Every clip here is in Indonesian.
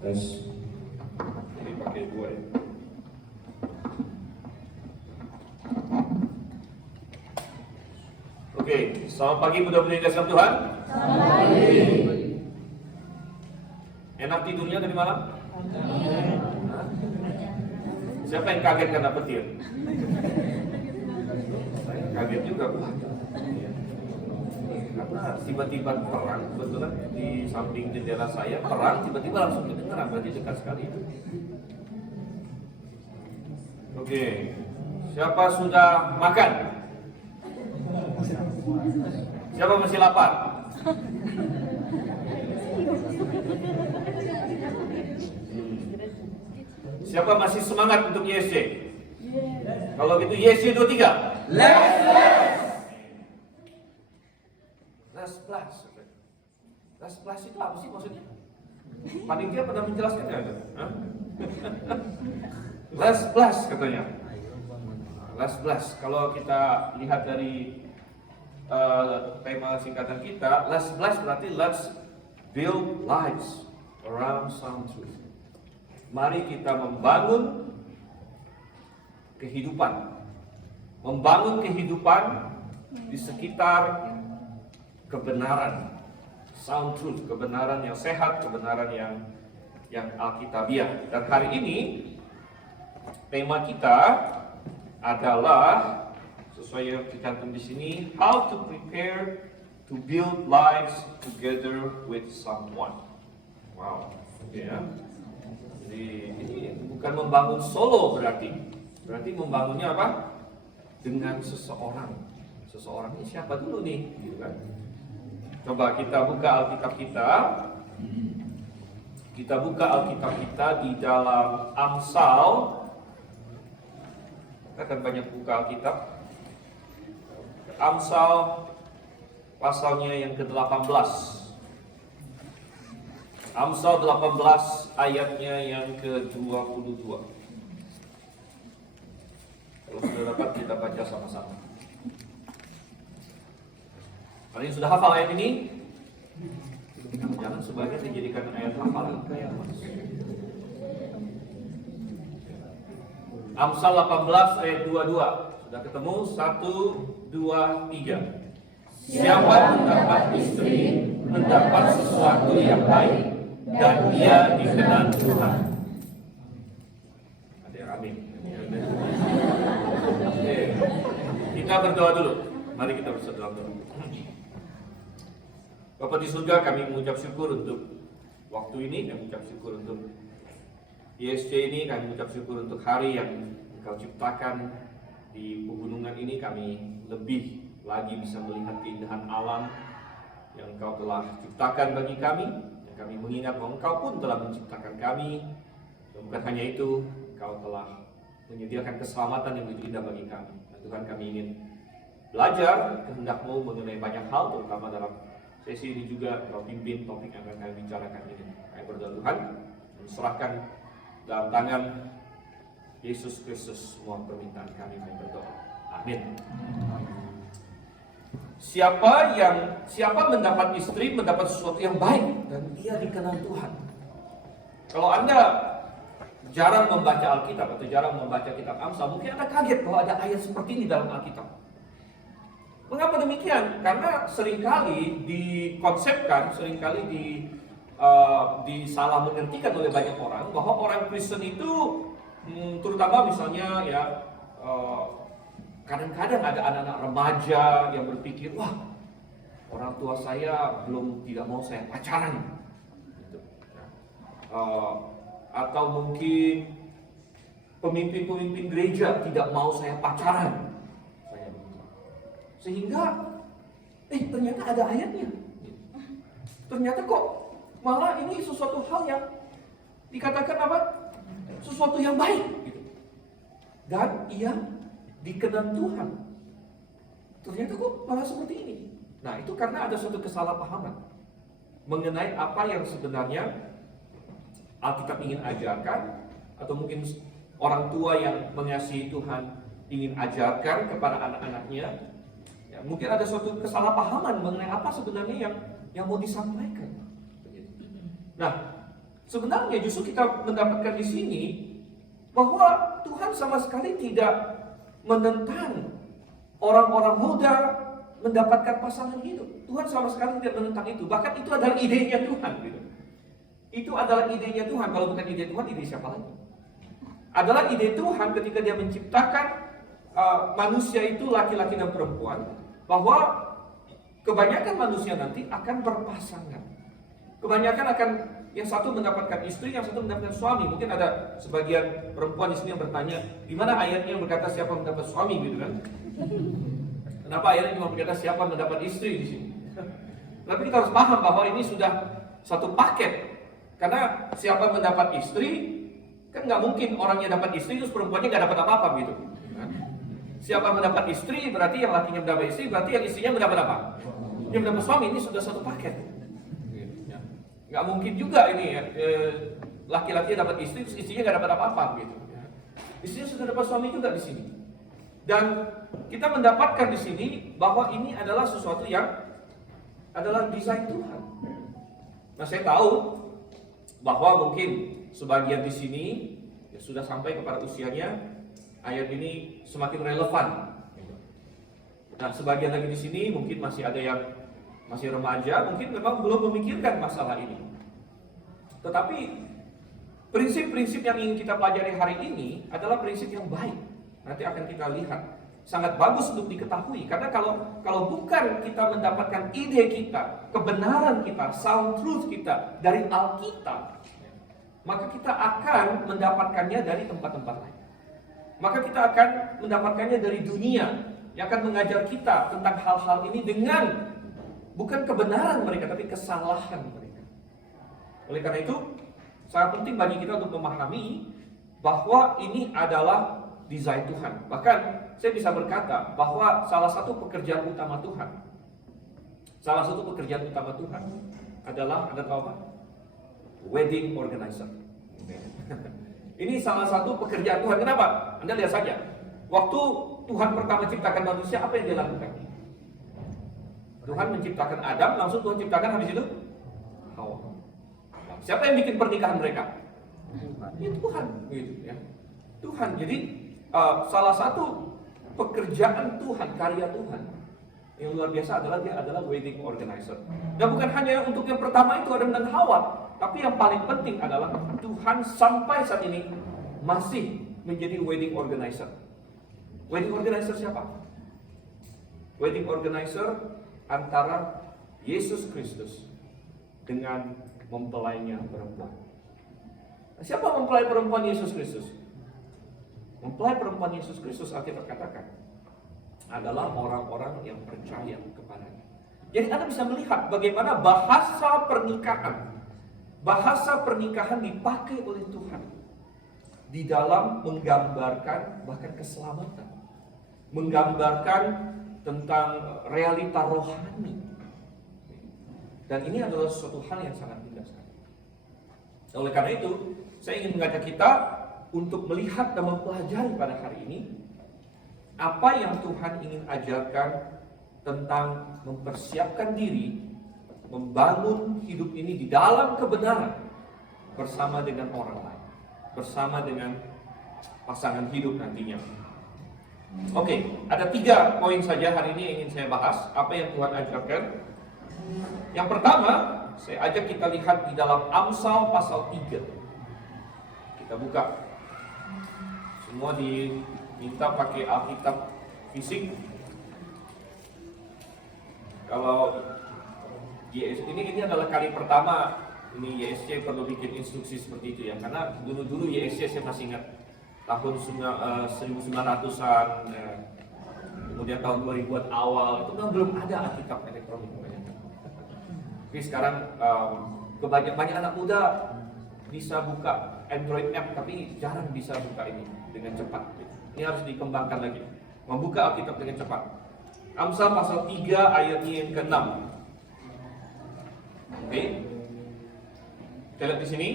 Tes. Ini pakai dua ya. Oke, selamat pagi budak-budak yang dikasihi Tuhan. Selamat pagi. Enak tidurnya tadi malam? Siapa yang kaget karena petir? Saya kaget juga, Pak. Karena tiba-tiba perang, kebetulan di samping jendela saya perang, tiba-tiba langsung kedengeran, berarti dekat sekali itu. Oke, siapa sudah makan? Siapa masih lapar? Siapa masih semangat untuk YSC? Kalau gitu YSC 23. Last plus itu apa sih maksudnya? Panitia pada menjelaskannya ada. Last plus katanya. Last plus. Kalau kita lihat dari tema singkatan kita, last plus berarti let's build lives around sound truth. Mari kita membangun kehidupan di sekitar kebenaran, sound truth, kebenaran yang sehat, kebenaran yang alkitabiah. Dan hari ini tema kita adalah sesuai yang tercantum di sini, how to prepare to build lives together with someone. Wow, ya. Jadi ini bukan membangun solo berarti membangunnya apa? Dengan seseorang. Seseorang ini siapa dulu nih? Gitu kan? Coba kita buka Alkitab kita. Kita buka Alkitab kita di dalam Amsal. Kita akan banyak buka Alkitab. Amsal pasalnya yang ke-18. Amsal 18 ayatnya yang ke-22. Kalau sudah dapat kita baca sama-sama. Kalian yang sudah hafal ayat ini? Jangan sebagian dijadikan ayat hafalan kayak Mas. Amsal 18 ayat 22. Sudah ketemu? 1, 2, 3. Siapa mendapat istri mendapat sesuatu yang baik dan ia dikenal Tuhan. Ada yang amin. Oke. Kita berdoa dulu. Mari kita berdoa dulu. Bapa di surga, kami mengucap syukur untuk waktu ini, kami mengucap syukur untuk YSC ini, kami mengucap syukur untuk hari yang Engkau ciptakan di pegunungan ini. Kami lebih lagi bisa melihat keindahan alam yang Engkau telah ciptakan bagi kami. Dan kami mengingat bahwa Engkau pun telah menciptakan kami. Dan bukan hanya itu, Engkau telah menyediakan keselamatan yang begitu indah bagi kami. Dan Tuhan, kami ingin belajar kehendak-Mu mengenai banyak hal, terutama dalam sesi ini juga Engkau pimpin topik yang akan kami bicarakan ini. Kami berdoa Tuhan, serahkan dalam tangan Yesus Kristus semua permintaan kami berdoa. Amin. Siapa mendapat istri mendapat sesuatu yang baik dan ia dikenal Tuhan. Kalau Anda jarang membaca Alkitab atau jarang membaca kitab Amsal, mungkin Anda kaget bahwa ada ayat seperti ini dalam Alkitab. Mengapa demikian? Karena seringkali dikonsepkan, seringkali disalah mengertikan oleh banyak orang bahwa orang Kristen itu, terutama misalnya ya, kadang-kadang ada anak-anak remaja yang berpikir, wah, orang tua saya tidak mau saya pacaran, gitu. Atau mungkin pemimpin-pemimpin gereja tidak mau saya pacaran, sehingga ternyata ada ayatnya. Ternyata kok malah ini sesuatu hal yang dikatakan apa? Sesuatu yang baik, gitu. Dan ia dikenal Tuhan. Ternyata kok malah seperti ini. Nah, itu karena ada suatu kesalahpahaman mengenai apa yang sebenarnya Alkitab ingin ajarkan, atau mungkin orang tua yang mengasihi Tuhan ingin ajarkan kepada anak-anaknya. Ya, mungkin ada suatu kesalahpahaman mengenai apa sebenarnya yang mau disampaikan. Nah, Sebenarnya justru kita mendapatkan di sini bahwa Tuhan sama sekali tidak menentang orang-orang muda mendapatkan pasangan hidup. Tuhan sama sekali tidak menentang itu. Bahkan itu adalah idenya Tuhan. Gitu. Itu adalah idenya Tuhan. Kalau bukan ide Tuhan, ide siapa lagi? Adalah ide Tuhan ketika Dia menciptakan manusia itu laki-laki dan perempuan, bahwa kebanyakan manusia nanti akan berpasangan. Kebanyakan akan yang satu mendapatkan istri, yang satu mendapatkan suami. Mungkin ada sebagian perempuan di sini yang bertanya, di mana ayatnya yang berkata siapa mendapat suami, gitu kan? Kenapa ayatnya cuma berkata siapa mendapat istri di sini? Tapi kita harus paham bahwa ini sudah satu paket. Karena siapa mendapat istri, kan nggak mungkin orangnya dapat istri terus perempuannya nggak dapat apa-apa gitu. Siapa mendapat istri berarti yang lakinya mendapat istri, berarti yang istrinya mendapat apa? Yang mendapat suami. Ini sudah satu paket. Nggak mungkin juga ini ya, laki-laki dapat istri terus istrinya nggak dapat apa-apa gitu. Istrinya sudah dapat suami juga di sini. Dan kita mendapatkan di sini bahwa ini adalah sesuatu yang adalah desain Tuhan. Nah, saya tahu bahwa mungkin sebagian di sini ya sudah sampai kepada usianya ayat ini semakin relevan. Nah, sebagian lagi di sini mungkin masih ada yang masih remaja, mungkin memang belum memikirkan masalah ini. Tetapi prinsip-prinsip yang ingin kita pelajari hari ini adalah prinsip yang baik. Nanti akan kita lihat. Sangat bagus untuk diketahui. Karena kalau bukan kita mendapatkan ide kita, kebenaran kita, sound truth kita dari Alkitab, maka kita akan mendapatkannya dari tempat-tempat lain. Maka kita akan mendapatkannya dari dunia yang akan mengajar kita tentang hal-hal ini dengan bukan kebenaran mereka, tapi kesalahan mereka. Oleh karena itu, sangat penting bagi kita untuk memahami bahwa ini adalah desain Tuhan. Bahkan saya bisa berkata bahwa salah satu pekerjaan utama Tuhan adalah, Anda tahu apa? Wedding organizer. Ini salah satu pekerjaan Tuhan. Kenapa? Anda lihat saja. Waktu Tuhan pertama ciptakan manusia, apa yang Dia lakukan? Tuhan menciptakan Adam, langsung Tuhan ciptakan habis itu Hawa. Siapa yang bikin pernikahan mereka? Ya Tuhan, gitu ya. Tuhan. Jadi salah satu pekerjaan Tuhan, karya Tuhan yang luar biasa adalah Dia adalah wedding organizer. Dan bukan hanya untuk yang pertama itu Adam dan Hawa, tapi yang paling penting adalah Tuhan sampai saat ini masih menjadi wedding organizer. Wedding organizer siapa? Wedding organizer antara Yesus Kristus dengan mempelainya perempuan. Siapa mempelai perempuan Yesus Kristus? Mempelai perempuan Yesus Kristus, Alkitab katakan, adalah orang-orang yang percaya kepadanya. Jadi Anda bisa melihat bagaimana bahasa pernikahan dipakai oleh Tuhan di dalam menggambarkan bahkan keselamatan, menggambarkan tentang realita rohani. Dan ini adalah suatu hal yang sangat indah sekali. Oleh karena itu, saya ingin mengajak kita untuk melihat dan mempelajari pada hari ini apa yang Tuhan ingin ajarkan tentang mempersiapkan diri, membangun hidup ini di dalam kebenaran bersama dengan orang lain, bersama dengan pasangan hidup nantinya. Oke, ada 3 poin saja hari ini yang ingin saya bahas, apa yang Tuhan ajarkan. Yang pertama, saya ajak kita lihat di dalam Amsal pasal 3. Kita buka. Semua diminta pakai Alkitab fisik. Kalau ini adalah kali pertama ini YSC perlu bikin instruksi seperti itu ya, karena dulu YSC saya masih ingat tahun 1900-an, kemudian tahun 2000-an awal itu kan belum ada Alkitab elektronik. Tapi sekarang banyak anak muda bisa buka Android app, tapi jarang bisa buka ini dengan cepat. Ini harus dikembangkan lagi, membuka Alkitab dengan cepat. Amsal pasal 3 ayatnya yang ke-6. Oke. Kita lihat di sini.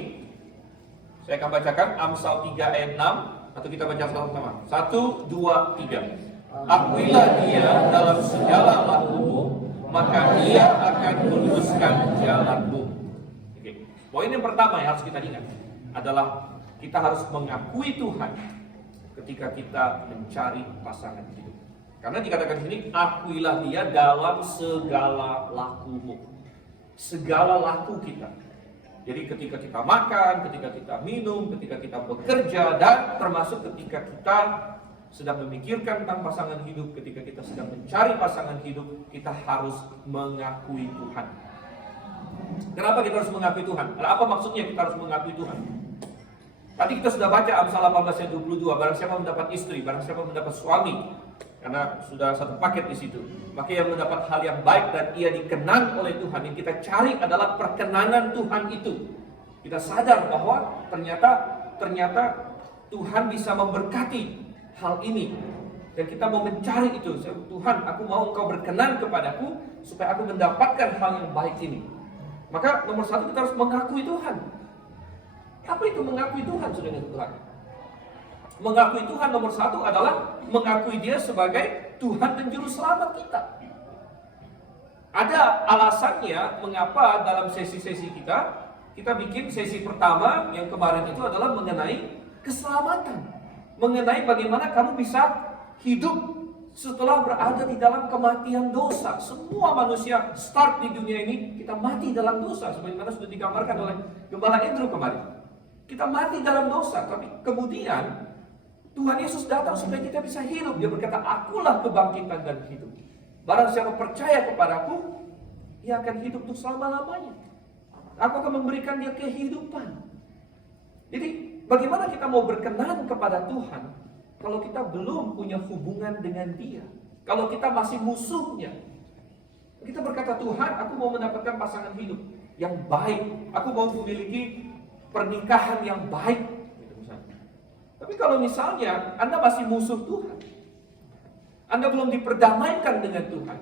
Saya akan bacakan Amsal 3 ayat 6, atau kita baca sama-sama. 1, 2, 3. Akuilah Dia dalam segala lakumu, maka Dia akan meluruskan jalanmu. Oke. Poin yang pertama yang harus kita ingat adalah kita harus mengakui Tuhan ketika kita mencari pasangan hidup. Karena dikatakan di sini, akuilah Dia dalam segala lakumu. Segala laku kita. Jadi ketika kita makan, ketika kita minum, ketika kita bekerja, dan termasuk ketika kita sedang memikirkan tentang pasangan hidup, ketika kita sedang mencari pasangan hidup, kita harus mengakui Tuhan. Kenapa kita harus mengakui Tuhan? Apa maksudnya kita harus mengakui Tuhan? Tadi kita sudah baca Amsal 18 ayat 22, barang siapa mendapat istri, barang siapa mendapat suami, karena sudah satu paket di situ, maka ia mendapat hal yang baik dan ia dikenang oleh Tuhan. Yang kita cari adalah perkenanan Tuhan itu. Kita sadar bahwa ternyata Tuhan bisa memberkati hal ini, dan kita mau mencari itu. Tuhan, aku mau Engkau berkenan kepadaku supaya aku mendapatkan hal yang baik ini. Maka nomor satu, kita harus mengakui Tuhan. Apa itu mengakui Tuhan, saudara Tuhan? Mengakui Tuhan nomor satu adalah mengakui Dia sebagai Tuhan dan Juru Selamat kita. Ada alasannya mengapa dalam sesi-sesi kita bikin sesi pertama yang kemarin itu adalah mengenai keselamatan. Mengenai bagaimana kamu bisa hidup setelah berada di dalam kematian dosa. Semua manusia start di dunia ini, kita mati dalam dosa. Sebagaimana sudah digambarkan oleh Gembala Andrew kemarin. Kita mati dalam dosa, tapi kemudian Tuhan Yesus datang supaya kita bisa hidup. Dia berkata, akulah kebangkitan dan hidup. Barang siapa percaya kepadaku, ia akan hidup untuk selama-lamanya. Aku akan memberikan dia kehidupan. Jadi bagaimana kita mau berkenan kepada Tuhan kalau kita belum punya hubungan dengan Dia? Kalau kita masih musuhnya. Kita berkata, Tuhan, aku mau mendapatkan pasangan hidup yang baik. Aku mau memiliki pernikahan yang baik. Tapi kalau misalnya Anda masih musuh Tuhan, Anda belum diperdamaikan dengan Tuhan,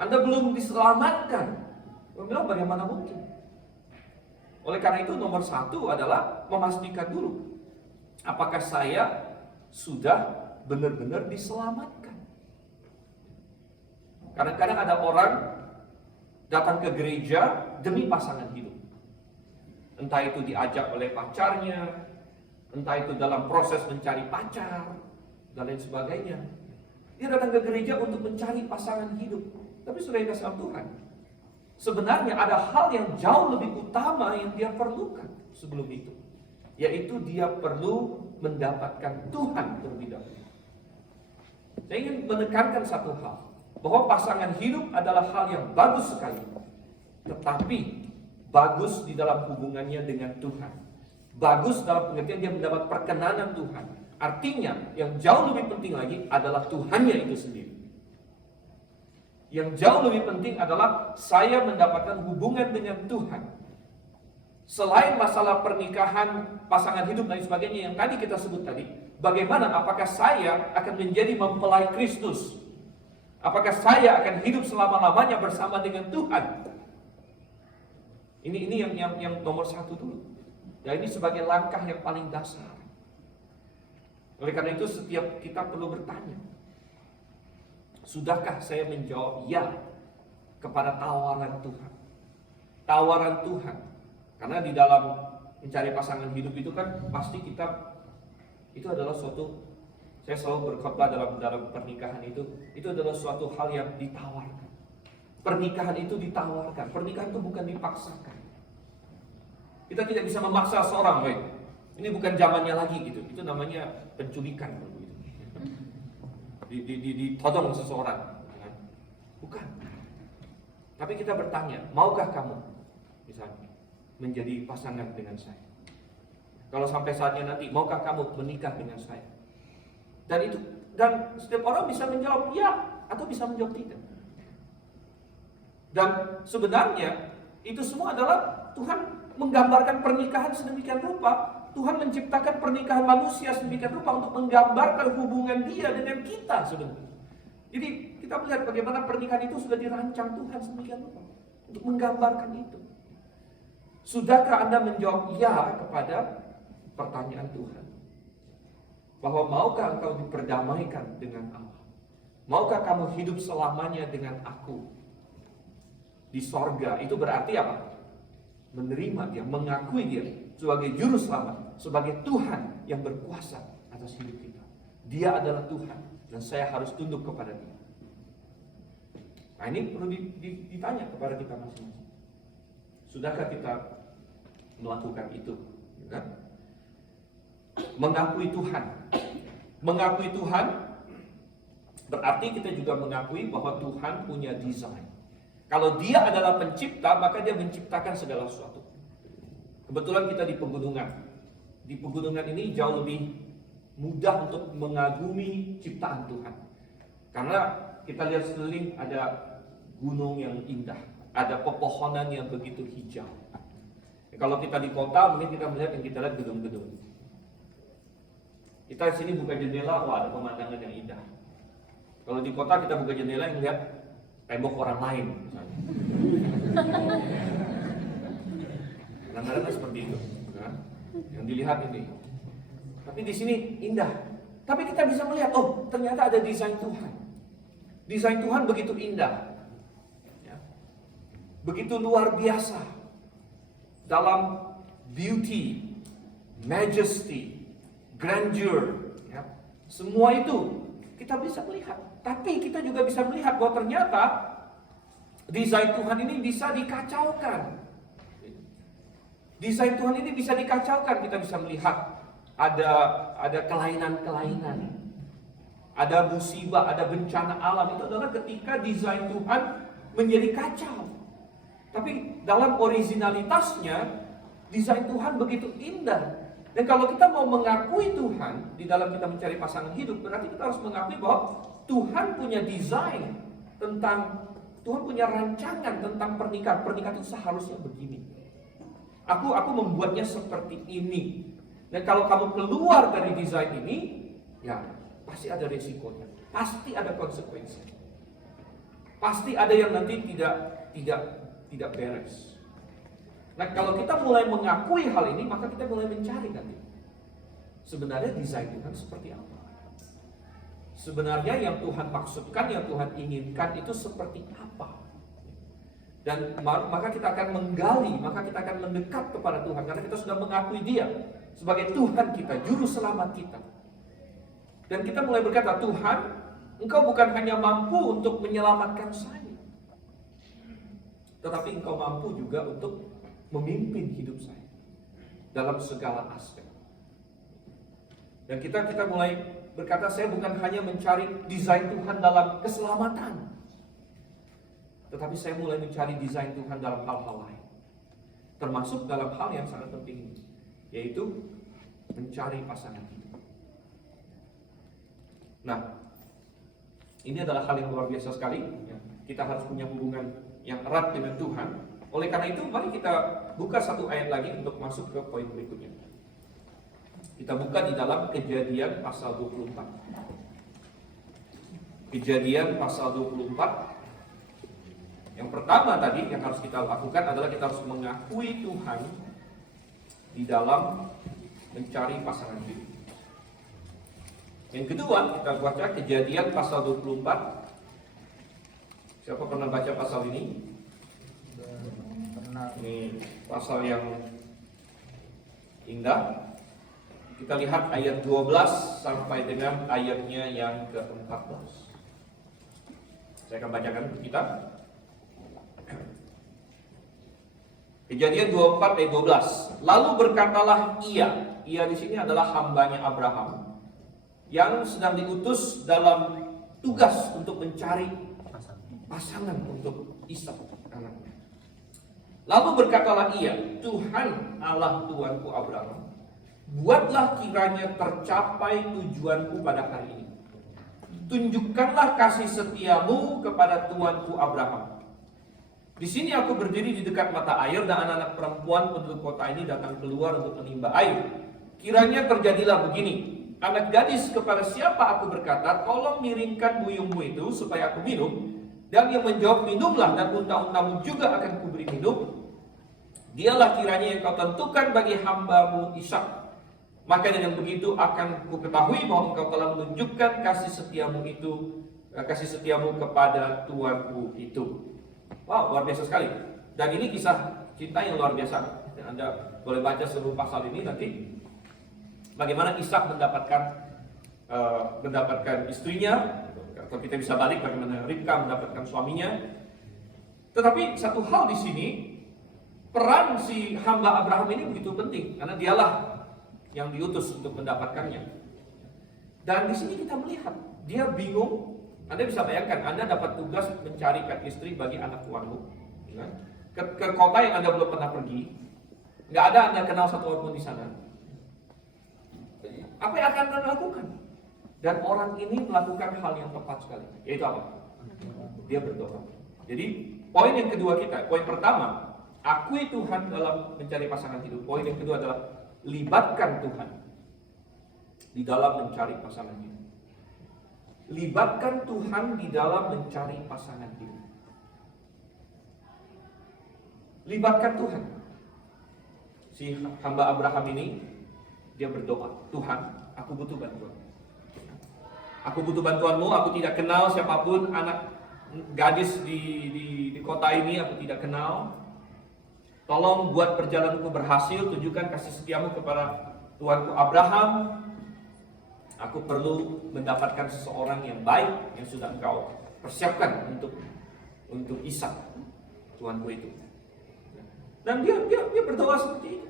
Anda belum diselamatkan, bagaimana mungkin? Oleh karena itu nomor satu adalah memastikan dulu, apakah saya sudah benar-benar diselamatkan. Kadang-kadang ada orang datang ke gereja demi pasangan hidup. Entah itu diajak oleh pacarnya, entah itu dalam proses mencari pacar, dan lain sebagainya. Dia datang ke gereja untuk mencari pasangan hidup. Tapi sudah dikasih Tuhan, sebenarnya ada hal yang jauh lebih utama yang dia perlukan sebelum itu. Yaitu dia perlu mendapatkan Tuhan terlebih dahulu. Saya ingin menekankan satu hal, bahwa pasangan hidup adalah hal yang bagus sekali. Tetapi bagus di dalam hubungannya dengan Tuhan. Bagus dalam pengertian dia mendapat perkenanan Tuhan. Artinya yang jauh lebih penting lagi adalah Tuhannya itu sendiri. Yang jauh lebih penting adalah saya mendapatkan hubungan dengan Tuhan. Selain masalah pernikahan, pasangan hidup dan sebagainya yang tadi kita sebut tadi, bagaimana apakah saya akan menjadi mempelai Kristus? Apakah saya akan hidup selama-lamanya bersama dengan Tuhan? Ini yang nomor satu dulu. Dan ini sebagai langkah yang paling dasar. Oleh karena itu setiap kita perlu bertanya, sudahkah saya menjawab ya kepada tawaran Tuhan? Tawaran Tuhan. Karena di dalam mencari pasangan hidup itu kan pasti kita, itu adalah suatu, saya selalu berkhotbah dalam pernikahan itu adalah suatu hal yang ditawarkan. Pernikahan itu ditawarkan. Pernikahan itu bukan dipaksakan. Kita tidak bisa memaksa seorang, ini bukan zamannya lagi gitu. Itu namanya penculikan, ditodong seseorang, bukan. Tapi kita bertanya, maukah kamu misalnya menjadi pasangan dengan saya? Kalau sampai saatnya nanti, maukah kamu menikah dengan saya? Dan setiap orang bisa menjawab ya atau bisa menjawab tidak. Dan sebenarnya itu semua adalah Tuhan menggambarkan pernikahan sedemikian rupa. Tuhan menciptakan pernikahan manusia sedemikian rupa untuk menggambarkan hubungan Dia dengan kita sebenarnya. Jadi kita melihat bagaimana pernikahan itu sudah dirancang Tuhan sedemikian rupa untuk menggambarkan itu. Sudahkah Anda menjawab ya kepada pertanyaan Tuhan? Bahwa maukah engkau diperdamaikan dengan Allah? Maukah kamu hidup selamanya dengan aku di sorga? Itu berarti apa? menerima dia, mengakui dia sebagai juru selamat, sebagai Tuhan yang berkuasa atas hidup kita. Dia adalah Tuhan dan saya harus tunduk kepada dia. Nah, ini perlu ditanya kepada kita masing-masing. Sudahkah kita melakukan itu? Kan? Mengakui Tuhan. Mengakui Tuhan berarti kita juga mengakui bahwa Tuhan punya desain. Kalau dia adalah pencipta, maka dia menciptakan segala sesuatu. Kebetulan kita di pegunungan. Di pegunungan ini jauh lebih mudah untuk mengagumi ciptaan Tuhan. Karena kita lihat sekeliling ada gunung yang indah, ada pepohonan yang begitu hijau. Kalau kita di kota, mungkin kita melihat yang kita lihat gedung-gedung. Kita di sini buka jendela, wah ada pemandangan yang indah. Kalau di kota kita buka jendela yang lihat tembok orang lain, misalnya. Kadang-kadang seperti itu, kan? Yang dilihat ini. Tapi di sini indah. Tapi kita bisa melihat, oh ternyata ada desain Tuhan. Desain Tuhan begitu indah, ya. Begitu luar biasa dalam beauty, majesty, grandeur, ya. Semua itu kita bisa melihat. Tapi kita juga bisa melihat bahwa ternyata desain Tuhan ini bisa dikacaukan. Desain Tuhan ini bisa dikacaukan. Kita bisa melihat ada kelainan-kelainan, ada musibah, ada bencana alam. Itu adalah ketika desain Tuhan menjadi kacau. Tapi dalam originalitasnya, desain Tuhan begitu indah. Dan kalau kita mau mengakui Tuhan di dalam kita mencari pasangan hidup, berarti kita harus mengakui bahwa Tuhan punya desain tentang, Tuhan punya rancangan tentang pernikahan. Pernikahan itu seharusnya begini. Aku membuatnya seperti ini. Dan kalau kamu keluar dari desain ini, ya pasti ada resikonya, pasti ada konsekuensi, pasti ada yang nanti tidak beres. Nah, kalau kita mulai mengakui hal ini, maka kita mulai mencari nanti sebenarnya desain Tuhan seperti apa. Sebenarnya yang Tuhan maksudkan, yang Tuhan inginkan itu seperti apa. Dan maka kita akan menggali, maka kita akan mendekat kepada Tuhan karena kita sudah mengakui Dia sebagai Tuhan kita, juru selamat kita. Dan kita mulai berkata, Tuhan, Engkau bukan hanya mampu untuk menyelamatkan saya, tetapi Engkau mampu juga untuk memimpin hidup saya dalam segala aspek. Dan kita mulai berkata, saya bukan hanya mencari desain Tuhan dalam keselamatan, tetapi saya mulai mencari desain Tuhan dalam hal-hal lain, termasuk dalam hal yang sangat penting ini, yaitu mencari pasangan hidup. Nah, ini adalah hal yang luar biasa sekali. Kita harus punya hubungan yang erat dengan Tuhan. Oleh karena itu, mari kita buka satu ayat lagi untuk masuk ke poin berikutnya. Kita buka di dalam Kejadian pasal 24. Kejadian pasal 24. Yang pertama tadi yang harus kita lakukan adalah kita harus mengakui Tuhan di dalam mencari pasangan hidup. Yang kedua, kita baca Kejadian pasal 24. Siapa pernah baca pasal ini? Ini pasal yang indah. Kita lihat ayat 12 sampai dengan ayatnya yang ke-14. Saya akan bacakan untuk kita. Kejadian 24 ayat 12. Lalu berkatalah ia di sini adalah hambanya Abraham yang sedang diutus dalam tugas untuk mencari pasangan untuk Ishak anaknya. Lalu berkatalah ia, Tuhan Allah Tuanku Abraham, buatlah kiranya tercapai tujuanku pada hari ini. Tunjukkanlah kasih setiamu kepada Tuanku Abraham. Di sini aku berdiri di dekat mata air dan anak-anak perempuan penduduk kota ini datang keluar untuk menimba air. Kiranya terjadilah begini. Anak gadis kepada siapa aku berkata, tolong miringkan buyungmu itu supaya aku minum. Dan yang menjawab, minumlah dan unta-untamu juga akan kuberi minum. Dialah kiranya yang kau tentukan bagi hambamu Ishak. Maka dengan begitu akan ku ketahui bahwa engkau telah menunjukkan kasih setiamu kepada tuanku itu. Wow, luar biasa sekali. Dan ini kisah cinta yang luar biasa. Dan Anda boleh baca seluruh pasal ini nanti bagaimana Ishak mendapatkan istrinya, atau kita bisa balik bagaimana Ribka mendapatkan suaminya. Tetapi satu hal di sini, peran si hamba Abraham ini begitu penting karena dialah yang diutus untuk mendapatkannya. Dan di sini kita melihat dia bingung. Anda bisa bayangkan, Anda dapat tugas mencarikan istri bagi anak tuanmu, kan? Ke kota yang Anda belum pernah pergi, nggak ada Anda kenal satu orang pun di sana. Apa yang akan Anda lakukan? Dan orang ini melakukan hal yang tepat sekali, yaitu apa? Dia berdoa. Jadi poin yang kedua kita, poin pertama, akui Tuhan dalam mencari pasangan hidup. Poin yang kedua adalah libatkan Tuhan di dalam mencari pasangan hidup. Libatkan Tuhan di dalam mencari pasangan hidup. Libatkan Tuhan. Si hamba Abraham ini, dia berdoa, Tuhan, aku butuh bantuan. Aku butuh bantuanmu, aku tidak kenal siapapun anak gadis di kota ini, aku tidak kenal. Tolong buat perjalananku berhasil, tunjukkan kasih setiamu kepada Tuanku Abraham. Aku perlu mendapatkan seseorang yang baik yang sudah engkau persiapkan untuk Ishak, Tuanku itu. Dan dia berdoa seperti itu.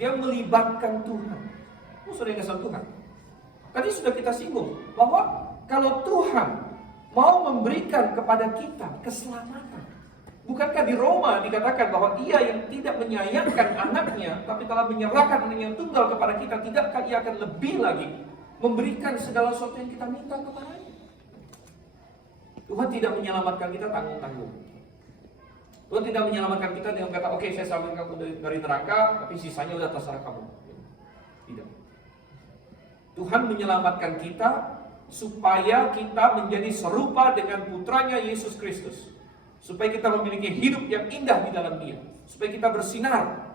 Dia melibatkan Tuhan. Saudara yang kasih Tuhan. Tadi sudah kita singgung bahwa kalau Tuhan mau memberikan kepada kita keselamatan, bukankah di Roma dikatakan bahwa Ia yang tidak menyayangkan anaknya, tapi telah menyerahkan anaknya yang tunggal kepada kita, tidakkah Ia akan lebih lagi memberikan segala sesuatu yang kita minta kepadanya? Tuhan tidak menyelamatkan kita tanggung-tanggung. Tuhan tidak menyelamatkan kita dengan kata, oke, saya selamatkan kamu dari neraka, tapi sisanya udah terserah kamu. Tidak. Tuhan menyelamatkan kita supaya kita menjadi serupa dengan putranya Yesus Kristus. Supaya kita memiliki hidup yang indah di dalam Dia. Supaya kita bersinar.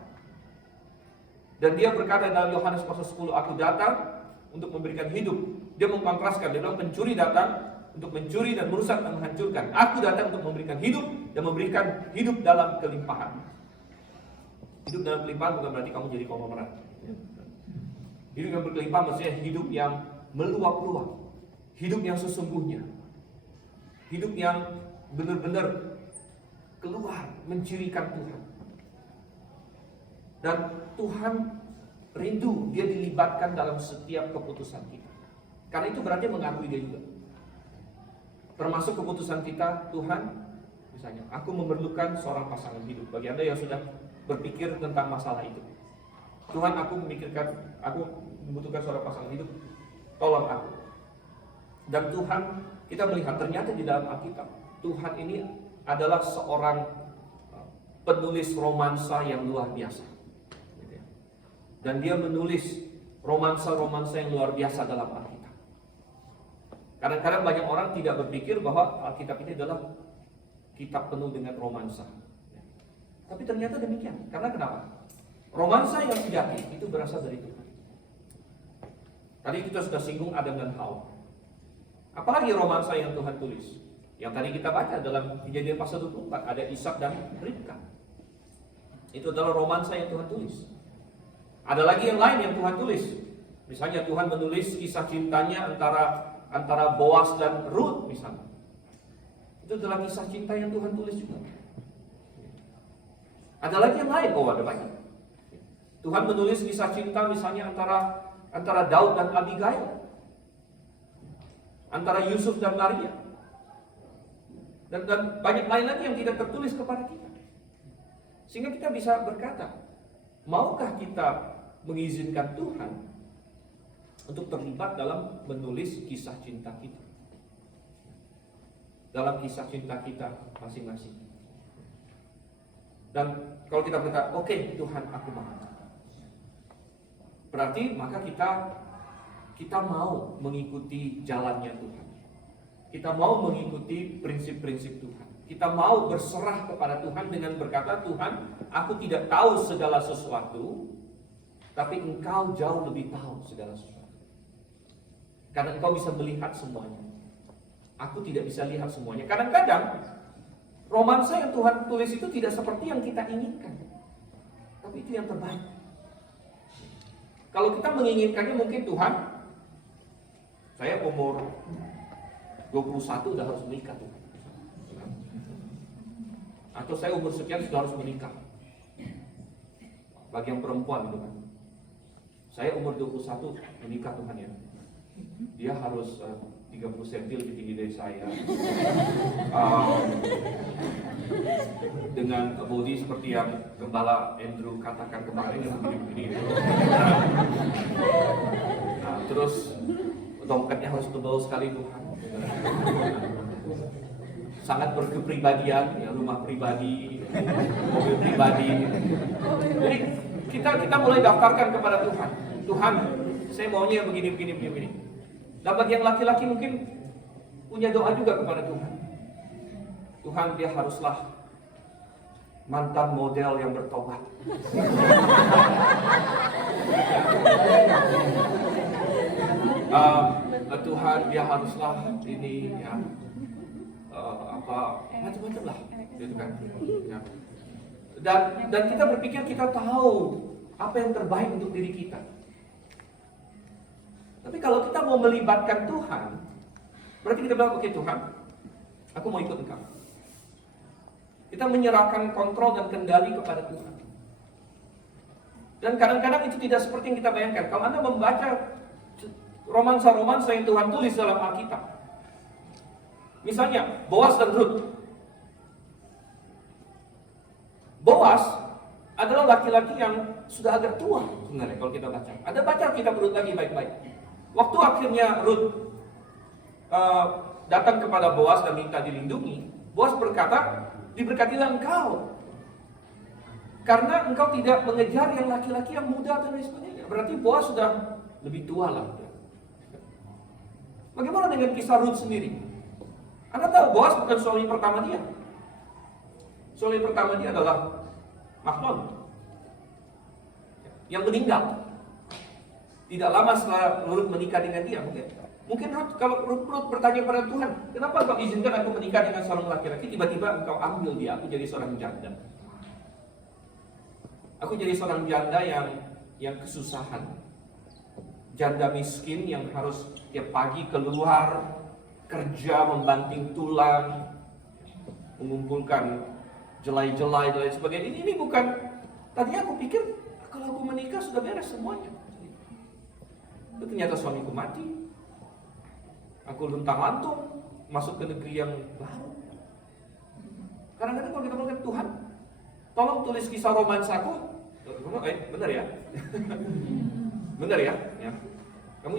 Dan Dia berkata dalam Yohanes pasal 10, aku datang untuk memberikan hidup. Dia mengkontraskan, dia bilang pencuri datang untuk mencuri dan merusak dan menghancurkan. Aku datang untuk memberikan hidup dan memberikan hidup dalam kelimpahan. Hidup dalam kelimpahan bukan berarti kamu jadi konglomerat. Hidup yang berkelimpahan maksudnya hidup yang meluap-luap. Hidup yang sesungguhnya. Hidup yang benar-benar keluar mencirikan Tuhan. Dan Tuhan rindu dia dilibatkan dalam setiap keputusan kita. Karena itu berarti mengakui dia juga. Termasuk keputusan kita, Tuhan, misalnya, aku memerlukan seorang pasangan hidup. Bagi Anda yang sudah berpikir tentang masalah itu, Tuhan, aku membutuhkan seorang pasangan hidup, tolong aku. Dan Tuhan, kita melihat ternyata di dalam Alkitab, Tuhan ini adalah seorang penulis romansa yang luar biasa. Dan dia menulis romansa-romansa yang luar biasa dalam Alkitab. Kadang-kadang banyak orang tidak berpikir bahwa Alkitab ini adalah kitab penuh dengan romansa. Tapi ternyata demikian. Karena kenapa? Romansa yang sejati itu berasal dari Tuhan. Tadi kita sudah singgung Adam dan Hawa. Apalagi romansa yang Tuhan tulis? Yang tadi kita baca dalam Kejadian pasal 24, ada Ishak dan Ribka. Itu adalah romansa yang Tuhan tulis. Ada lagi yang lain yang Tuhan tulis. Misalnya Tuhan menulis kisah cintanya antara Boaz dan Ruth misalnya. Itu adalah kisah cinta yang Tuhan tulis juga. Ada lagi yang lain, ada banyak. Tuhan menulis kisah cinta misalnya antara Daud dan Abigail. Antara Yusuf dan Maria. Dan banyak lain lagi yang tidak tertulis kepada kita. Sehingga kita bisa berkata, maukah kita mengizinkan Tuhan untuk terlibat dalam menulis kisah cinta kita? Dalam kisah cinta kita masing-masing. Dan kalau kita berkata, oke, Tuhan, aku mau. Berarti maka kita mau mengikuti jalannya Tuhan. Kita mau mengikuti prinsip-prinsip Tuhan. Kita mau berserah kepada Tuhan dengan berkata, Tuhan, aku tidak tahu segala sesuatu, tapi Engkau jauh lebih tahu segala sesuatu. Karena Engkau bisa melihat semuanya. Aku tidak bisa lihat semuanya. Kadang-kadang romansa yang Tuhan tulis itu tidak seperti yang kita inginkan. itu yang terbaik. Kalau kita menginginkannya mungkin Tuhan, saya umur 21 udah harus menikah tuh. Atau saya umur sekian sudah harus menikah. Bagi yang perempuan itu kan. Saya umur 21 menikah Tuhan ya. Dia harus 30 cm lebih tinggi dari saya. Dengan body seperti yang Gembala Andrew katakan kemarin yang begini-begini. Nah, terus dompetnya harus tebal sekali Tuhan. Sangat berkepribadian, ya, rumah pribadi, mobil pribadi. Jadi kita mulai daftarkan kepada Tuhan. Tuhan, saya maunya begini. Dan bagi yang laki-laki mungkin punya doa juga kepada Tuhan. Tuhan, dia haruslah mantan model yang bertobat. Tuhan, dia haruslah ini ya macam-macam lah, gitu kan. Ya. Dan kita berpikir kita tahu apa yang terbaik untuk diri kita. Tapi kalau kita mau melibatkan Tuhan, berarti kita bilang, oke Tuhan, aku mau ikut Engkau. Kita menyerahkan kontrol dan kendali kepada Tuhan. Dan kadang-kadang itu tidak seperti yang kita bayangkan. Kalau Anda membaca romansa-romansa yang Tuhan tulis dalam Alkitab, misalnya Boas dan Ruth. Boas adalah laki-laki yang sudah agak tua sebenarnya kalau kita baca. Ada baca kita Ruth lagi baik-baik. Waktu akhirnya Ruth datang kepada Boas dan minta dilindungi, Boas berkata, diberkatilah engkau, karena engkau tidak mengejar yang laki-laki yang muda dan lain sebagainya. Berarti Boas sudah lebih tua lah. Bagaimana dengan kisah Ruth sendiri? Anda tahu Boas bukan suami pertama dia. Suami pertama dia adalah Mahlon yang meninggal. Tidak lama setelah Ruth menikah dengan dia. Mungkin Ruth, kalau Ruth bertanya pada Tuhan, kenapa kau izinkan aku menikah dengan seorang laki-laki, tiba-tiba engkau ambil dia, aku jadi seorang janda. Aku jadi seorang janda yang kesusahan. Janda miskin yang harus tiap pagi keluar kerja membanting tulang, mengumpulkan jelai-jelai dan lain sebagainya. Ini bukan. Tadinya aku pikir kalau aku menikah sudah beres semuanya. Itu ternyata suamiku mati. Aku luntang-lantung masuk ke negeri yang baru. Kadang-kadang kalau kita bilang, Tuhan, tolong tulis kisah romansaku. Benar ya? Benar ya? Ya. Kamu,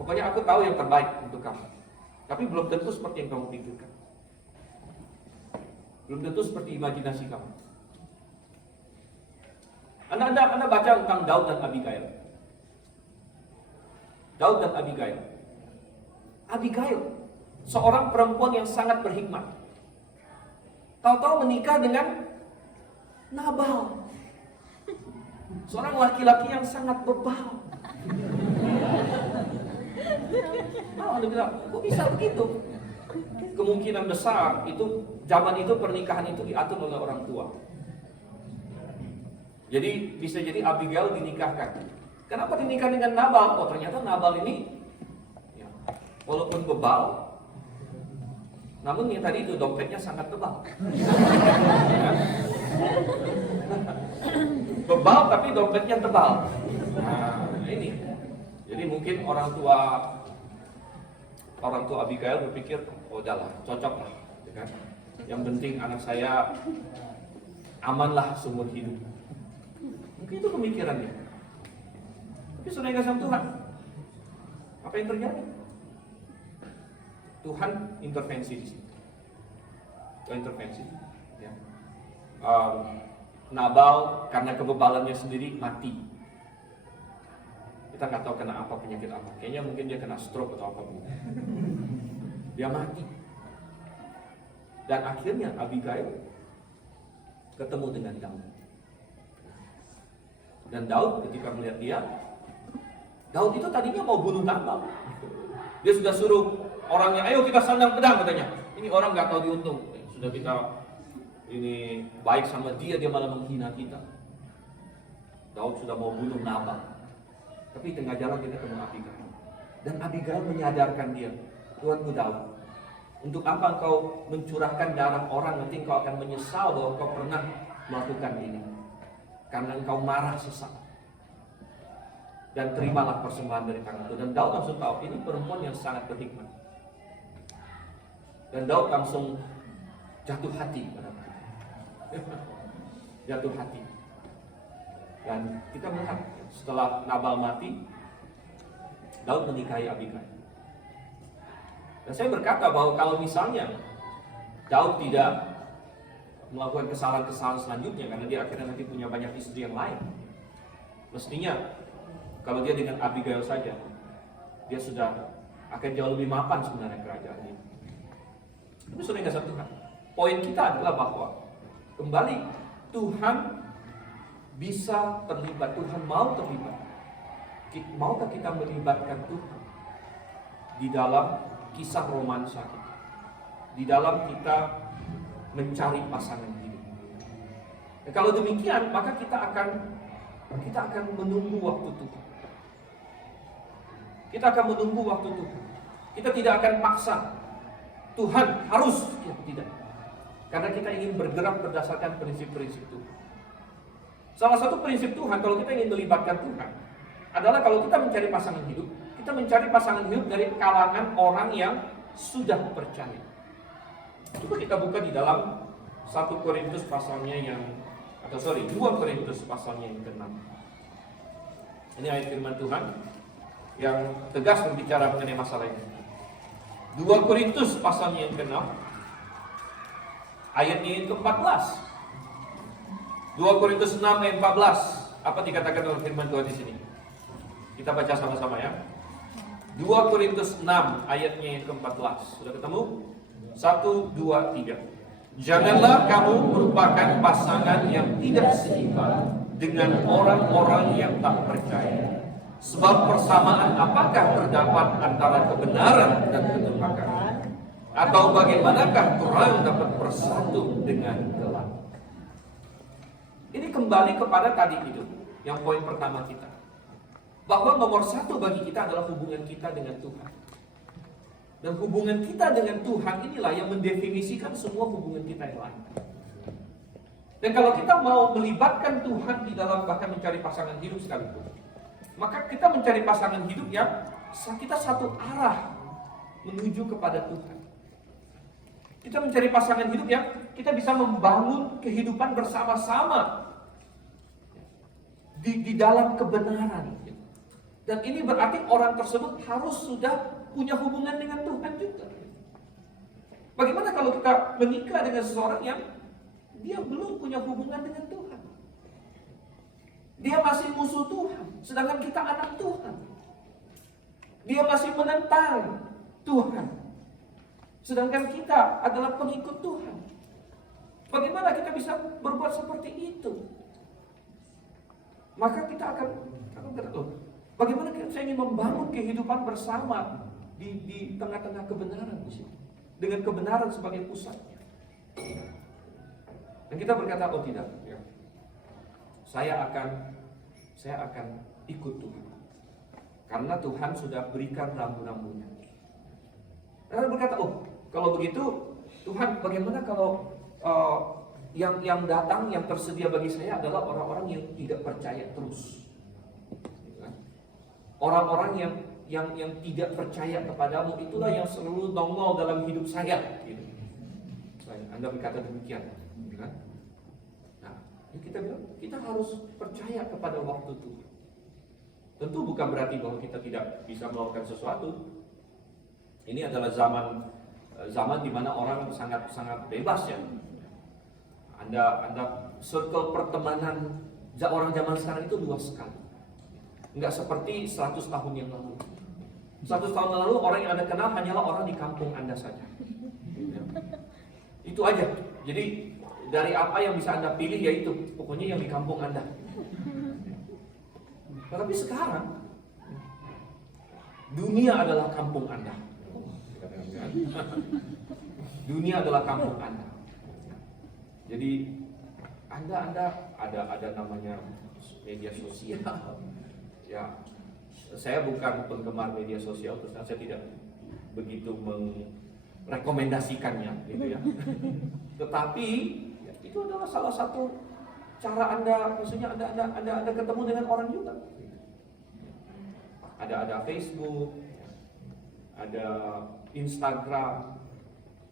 pokoknya aku tahu yang terbaik untuk kamu. Tapi belum tentu seperti yang kamu pikirkan. Belum tentu seperti imajinasi kamu. Anda baca tentang Daud dan Abigail. Daud dan Abigail. Abigail, seorang perempuan yang sangat berhikmat. Tahu-tahu menikah dengan Nabal, seorang laki-laki yang sangat bebal. Anda bilang, kok bisa begitu? Kemungkinan besar itu zaman itu pernikahan itu diatur oleh orang tua. Jadi bisa jadi Abigail dinikahkan. Kenapa dinikah dengan Nabal? Oh ternyata Nabal ini ya, walaupun bebal, namun yang tadi itu dompetnya sangat tebal. Bebal tapi dompetnya tebal. Nah ini, jadi mungkin orang tua Abigail berpikir, oh udahlah, cocok lah, kan? Yang penting anak saya amanlah seumur hidup. Mungkin itu pemikirannya. Tapi sudah ingat sama Tuhan, apa yang terjadi? Tuhan intervensi di situ. Tuhan intervensi. Ya. Nabal karena kebebalannya sendiri mati. Kita nggak tahu kena apa, penyakit apa. Kayaknya mungkin dia kena stroke atau apa. Dia mati. Dan akhirnya Abigail ketemu dengan Daud. Dan Daud ketika melihat dia, Daud itu tadinya mau bunuh Nabal. Dia sudah suruh orangnya, ayo kita sandang pedang katanya. Ini orang nggak tahu diuntung. Sudah kita ini baik sama dia, dia malah menghina kita. Daud sudah mau bunuh Nabal. Tapi tengah jalan dia ketemu Abigail. Dan Abigail menyadarkan dia, Tuanku Daud, untuk apa engkau mencurahkan darah orang, nanti engkau akan menyesal bahwa engkau pernah melakukan ini. Karena engkau marah sesak. Dan terimalah persembahan dari tanganku. Dan Daud langsung tahu, ini perempuan yang sangat berhikmat. Dan Daud langsung jatuh hati pada jatuh hati. Dan kita melihat setelah Nabal mati, Daud menikahi Abigail. Dan saya berkata bahwa kalau misalnya Daud tidak melakukan kesalahan-kesalahan selanjutnya, karena dia akhirnya nanti punya banyak istri yang lain, mestinya kalau dia dengan Abigail saja, dia sudah akan jauh lebih mapan sebenarnya kerajaan ini. Tapi sudah nggak satu Tuhan. Poin kita adalah bahwa kembali Tuhan bisa terlibat, Tuhan mau terlibat. Maukah kita melibatkan Tuhan di dalam kisah romansa kita, di dalam kita mencari pasangan hidup? Nah, kalau demikian, maka kita akan menunggu waktu Tuhan. Kita akan menunggu waktu Tuhan. Kita tidak akan paksa Tuhan harus, ya tidak. Karena kita ingin bergerak berdasarkan prinsip-prinsip Tuhan. Salah satu prinsip Tuhan, kalau kita ingin melibatkan Tuhan, adalah kalau kita mencari pasangan hidup, kita mencari pasangan hidup dari kalangan orang yang sudah percaya. Coba kita buka di dalam 1 Korintus pasalnya yang, 2 Korintus pasalnya yang ke-6. Ini ayat firman Tuhan yang tegas berbicara mengenai masalah ini. 2 Korintus pasalnya yang ke-6, ayatnya yang ke-14. 2 Korintus 6 ayat 14. Apa dikatakan dalam firman Tuhan di sini? Kita baca sama-sama ya. 2 Korintus 6 ayatnya yang ke-14. Sudah ketemu? 1, 2, 3. Janganlah kamu merupakan pasangan yang tidak seimbang dengan orang-orang yang tak percaya. Sebab persamaan apakah terdapat antara kebenaran dan kedurhakaan? Atau bagaimanakah terang dapat bersatu dengan gelap? Ini kembali kepada tadi itu, yang poin pertama kita. Bahwa nomor satu bagi kita adalah hubungan kita dengan Tuhan. Dan hubungan kita dengan Tuhan inilah yang mendefinisikan semua hubungan kita yang lain. Dan kalau kita mau melibatkan Tuhan di dalam bahkan mencari pasangan hidup sekalipun, maka kita mencari pasangan hidup yang kita satu arah menuju kepada Tuhan. Kita mencari pasangan hidup yang kita bisa membangun kehidupan bersama-sama di dalam kebenaran. Dan ini berarti orang tersebut harus sudah punya hubungan dengan Tuhan juga. Bagaimana kalau kita menikah dengan seseorang yang dia belum punya hubungan dengan Tuhan? Dia masih musuh Tuhan, sedangkan kita anak Tuhan. Dia masih menentang Tuhan, sedangkan kita adalah pengikut Tuhan. Bagaimana kita bisa berbuat seperti itu? Maka kita akan bagaimana saya ingin membangun kehidupan bersama di tengah-tengah kebenaran di sini, dengan kebenaran sebagai pusatnya. Dan kita berkata, oh tidak, ya. Saya akan ikut Tuhan, karena Tuhan sudah berikan rambu-rambunya. Dan berkata, oh kalau begitu Tuhan, bagaimana kalau yang datang, yang tersedia bagi saya adalah orang-orang yang tidak percaya terus. Orang-orang yang tidak percaya kepadamu, itulah yang selalu nongol dalam hidup saya. Gitu. Anda berkata demikian, kan? Nah, kita bilang kita harus percaya kepada waktu Tuhan. Tentu bukan berarti bahwa kita tidak bisa melakukan sesuatu. Ini adalah zaman di mana orang sangat bebas ya. Anda circle pertemanan orang zaman sekarang itu luas sekali. Enggak seperti 100 tahun yang lalu. 100 tahun lalu orang yang Anda kenal hanyalah orang di kampung Anda saja. Itu aja. Jadi dari apa yang bisa Anda pilih yaitu pokoknya yang di kampung Anda. Tetapi sekarang dunia adalah kampung Anda. Dunia adalah kampung Anda. Jadi Anda ada namanya media sosial. Ya, saya bukan penggemar media sosial, terus saya tidak begitu merekomendasikannya, gitu ya. Tetapi ya, itu adalah salah satu cara Anda, maksudnya Anda ketemu dengan orang juga. Ada Facebook, ada Instagram,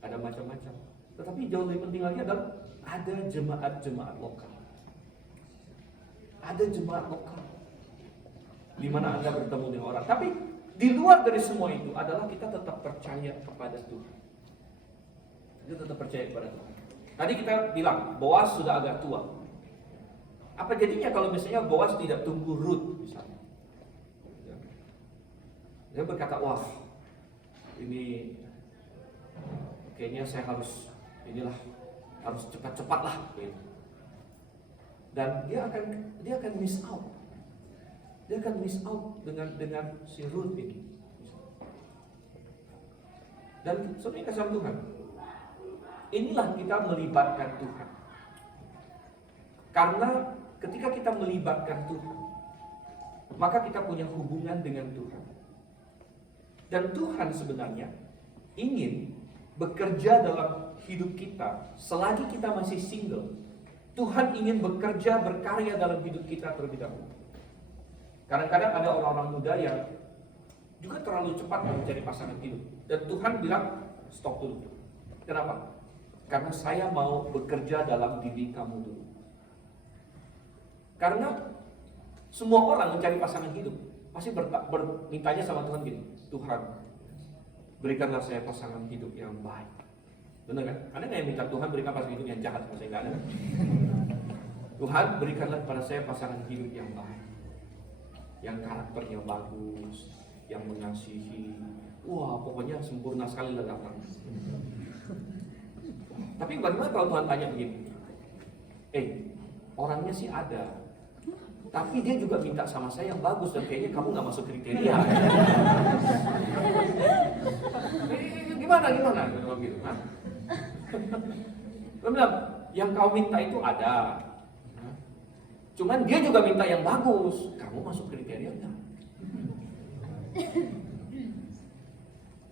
ada macam-macam. Tetapi jauh lebih penting lagi adalah ada jemaat-jemaat lokal. Ada jemaat lokal di mana Anda bertemu dengan orang. Tapi di luar dari semua itu adalah kita tetap percaya kepada Tuhan. Kita tetap percaya kepada Tuhan. Tadi kita bilang Boas sudah agak tua. Apa jadinya kalau misalnya Boas tidak tunggu Ruth misalnya? Dia berkata, wah, ini kayaknya saya harus cepat-cepat lah, gitu. Dan dia akan miss out. Dia akan miss out dengan si Ruth ini. Dan saudara kasih Tuhan, inilah kita melibatkan Tuhan. Karena ketika kita melibatkan Tuhan, maka kita punya hubungan dengan Tuhan. Dan Tuhan sebenarnya ingin bekerja dalam hidup kita selagi kita masih single. Tuhan ingin bekerja, berkarya dalam hidup kita terlebih dahulu. Kadang-kadang ada orang-orang muda yang juga terlalu cepat mencari pasangan hidup. Dan Tuhan bilang, stop dulu. Kenapa? Karena saya mau bekerja dalam diri kamu dulu. Karena semua orang mencari pasangan hidup pasti bermintanya sama Tuhan gini, Tuhan, berikanlah saya pasangan hidup yang baik. Benar kan? Ada nggak yang minta Tuhan berikan pasangan hidup yang jahat? Saya nggak ada. Tuhan, berikanlah kepada saya pasangan hidup yang baik, yang karakternya bagus, yang mengasihi. Wah, pokoknya sempurna sekali lah datang. Tapi bagaimana kalau Tuhan tanya begini? Orangnya sih ada, tapi dia juga minta sama saya yang bagus dan kayaknya kamu nggak masuk kriteria. Gimana? Gitu, kan? Dia bilang, yang kau minta itu ada, cuman dia juga minta yang bagus. Kamu masuk kriteria enggak?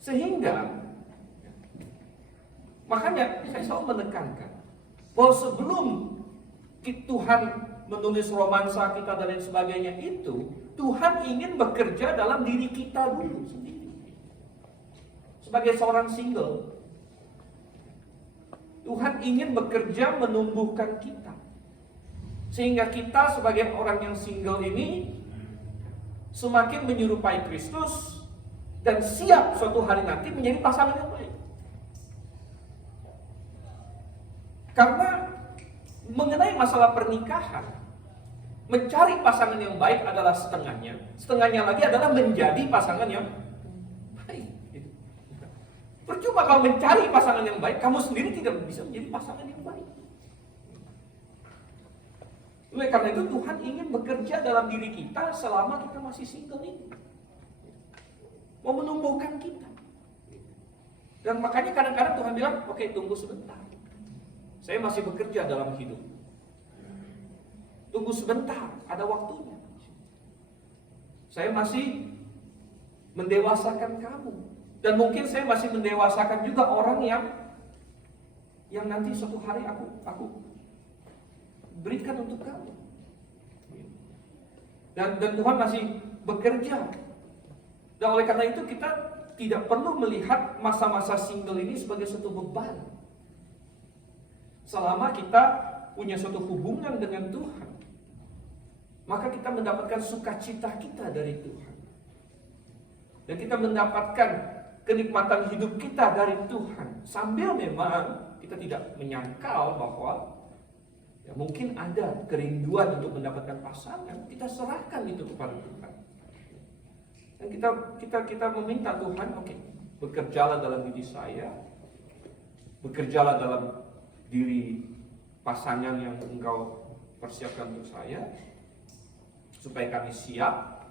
Sehingga makanya saya selalu menekankan bahwa sebelum Tuhan menulis romansa kita dan lain sebagainya itu, Tuhan ingin bekerja dalam diri kita dulu sendiri. Sebagai seorang single, Tuhan ingin bekerja menumbuhkan kita. Sehingga kita sebagai orang yang single ini semakin menyerupai Kristus dan siap suatu hari nanti menjadi pasangan yang baik. Karena mengenai masalah pernikahan, mencari pasangan yang baik adalah setengahnya. Setengahnya lagi adalah menjadi pasangan yang baik. Percuma kalau mencari pasangan yang baik, kamu sendiri tidak bisa menjadi pasangan yang baik. Oleh karena itu Tuhan ingin bekerja dalam diri kita selama kita masih single ini. Mau menumbuhkan kita. Dan makanya kadang-kadang Tuhan bilang, oke, tunggu sebentar. Saya masih bekerja dalam hidup. Tunggu sebentar, ada waktunya. Saya masih mendewasakan kamu. Dan mungkin saya masih mendewasakan juga orang yang nanti suatu hari aku berikan untuk kamu. Dan Tuhan masih bekerja. Dan oleh karena itu kita tidak perlu melihat masa-masa single ini sebagai suatu beban. Selama kita punya suatu hubungan dengan Tuhan, maka kita mendapatkan sukacita kita dari Tuhan. Dan kita mendapatkan kenikmatan hidup kita dari Tuhan. Sambil memang kita tidak menyangkal bahwa ya, mungkin ada kerinduan untuk mendapatkan pasangan, kita serahkan itu kepada Tuhan. Dan kita meminta Tuhan, oke, bekerjalah dalam diri saya, bekerjalah dalam diri pasangan yang engkau persiapkan untuk saya, supaya kami siap,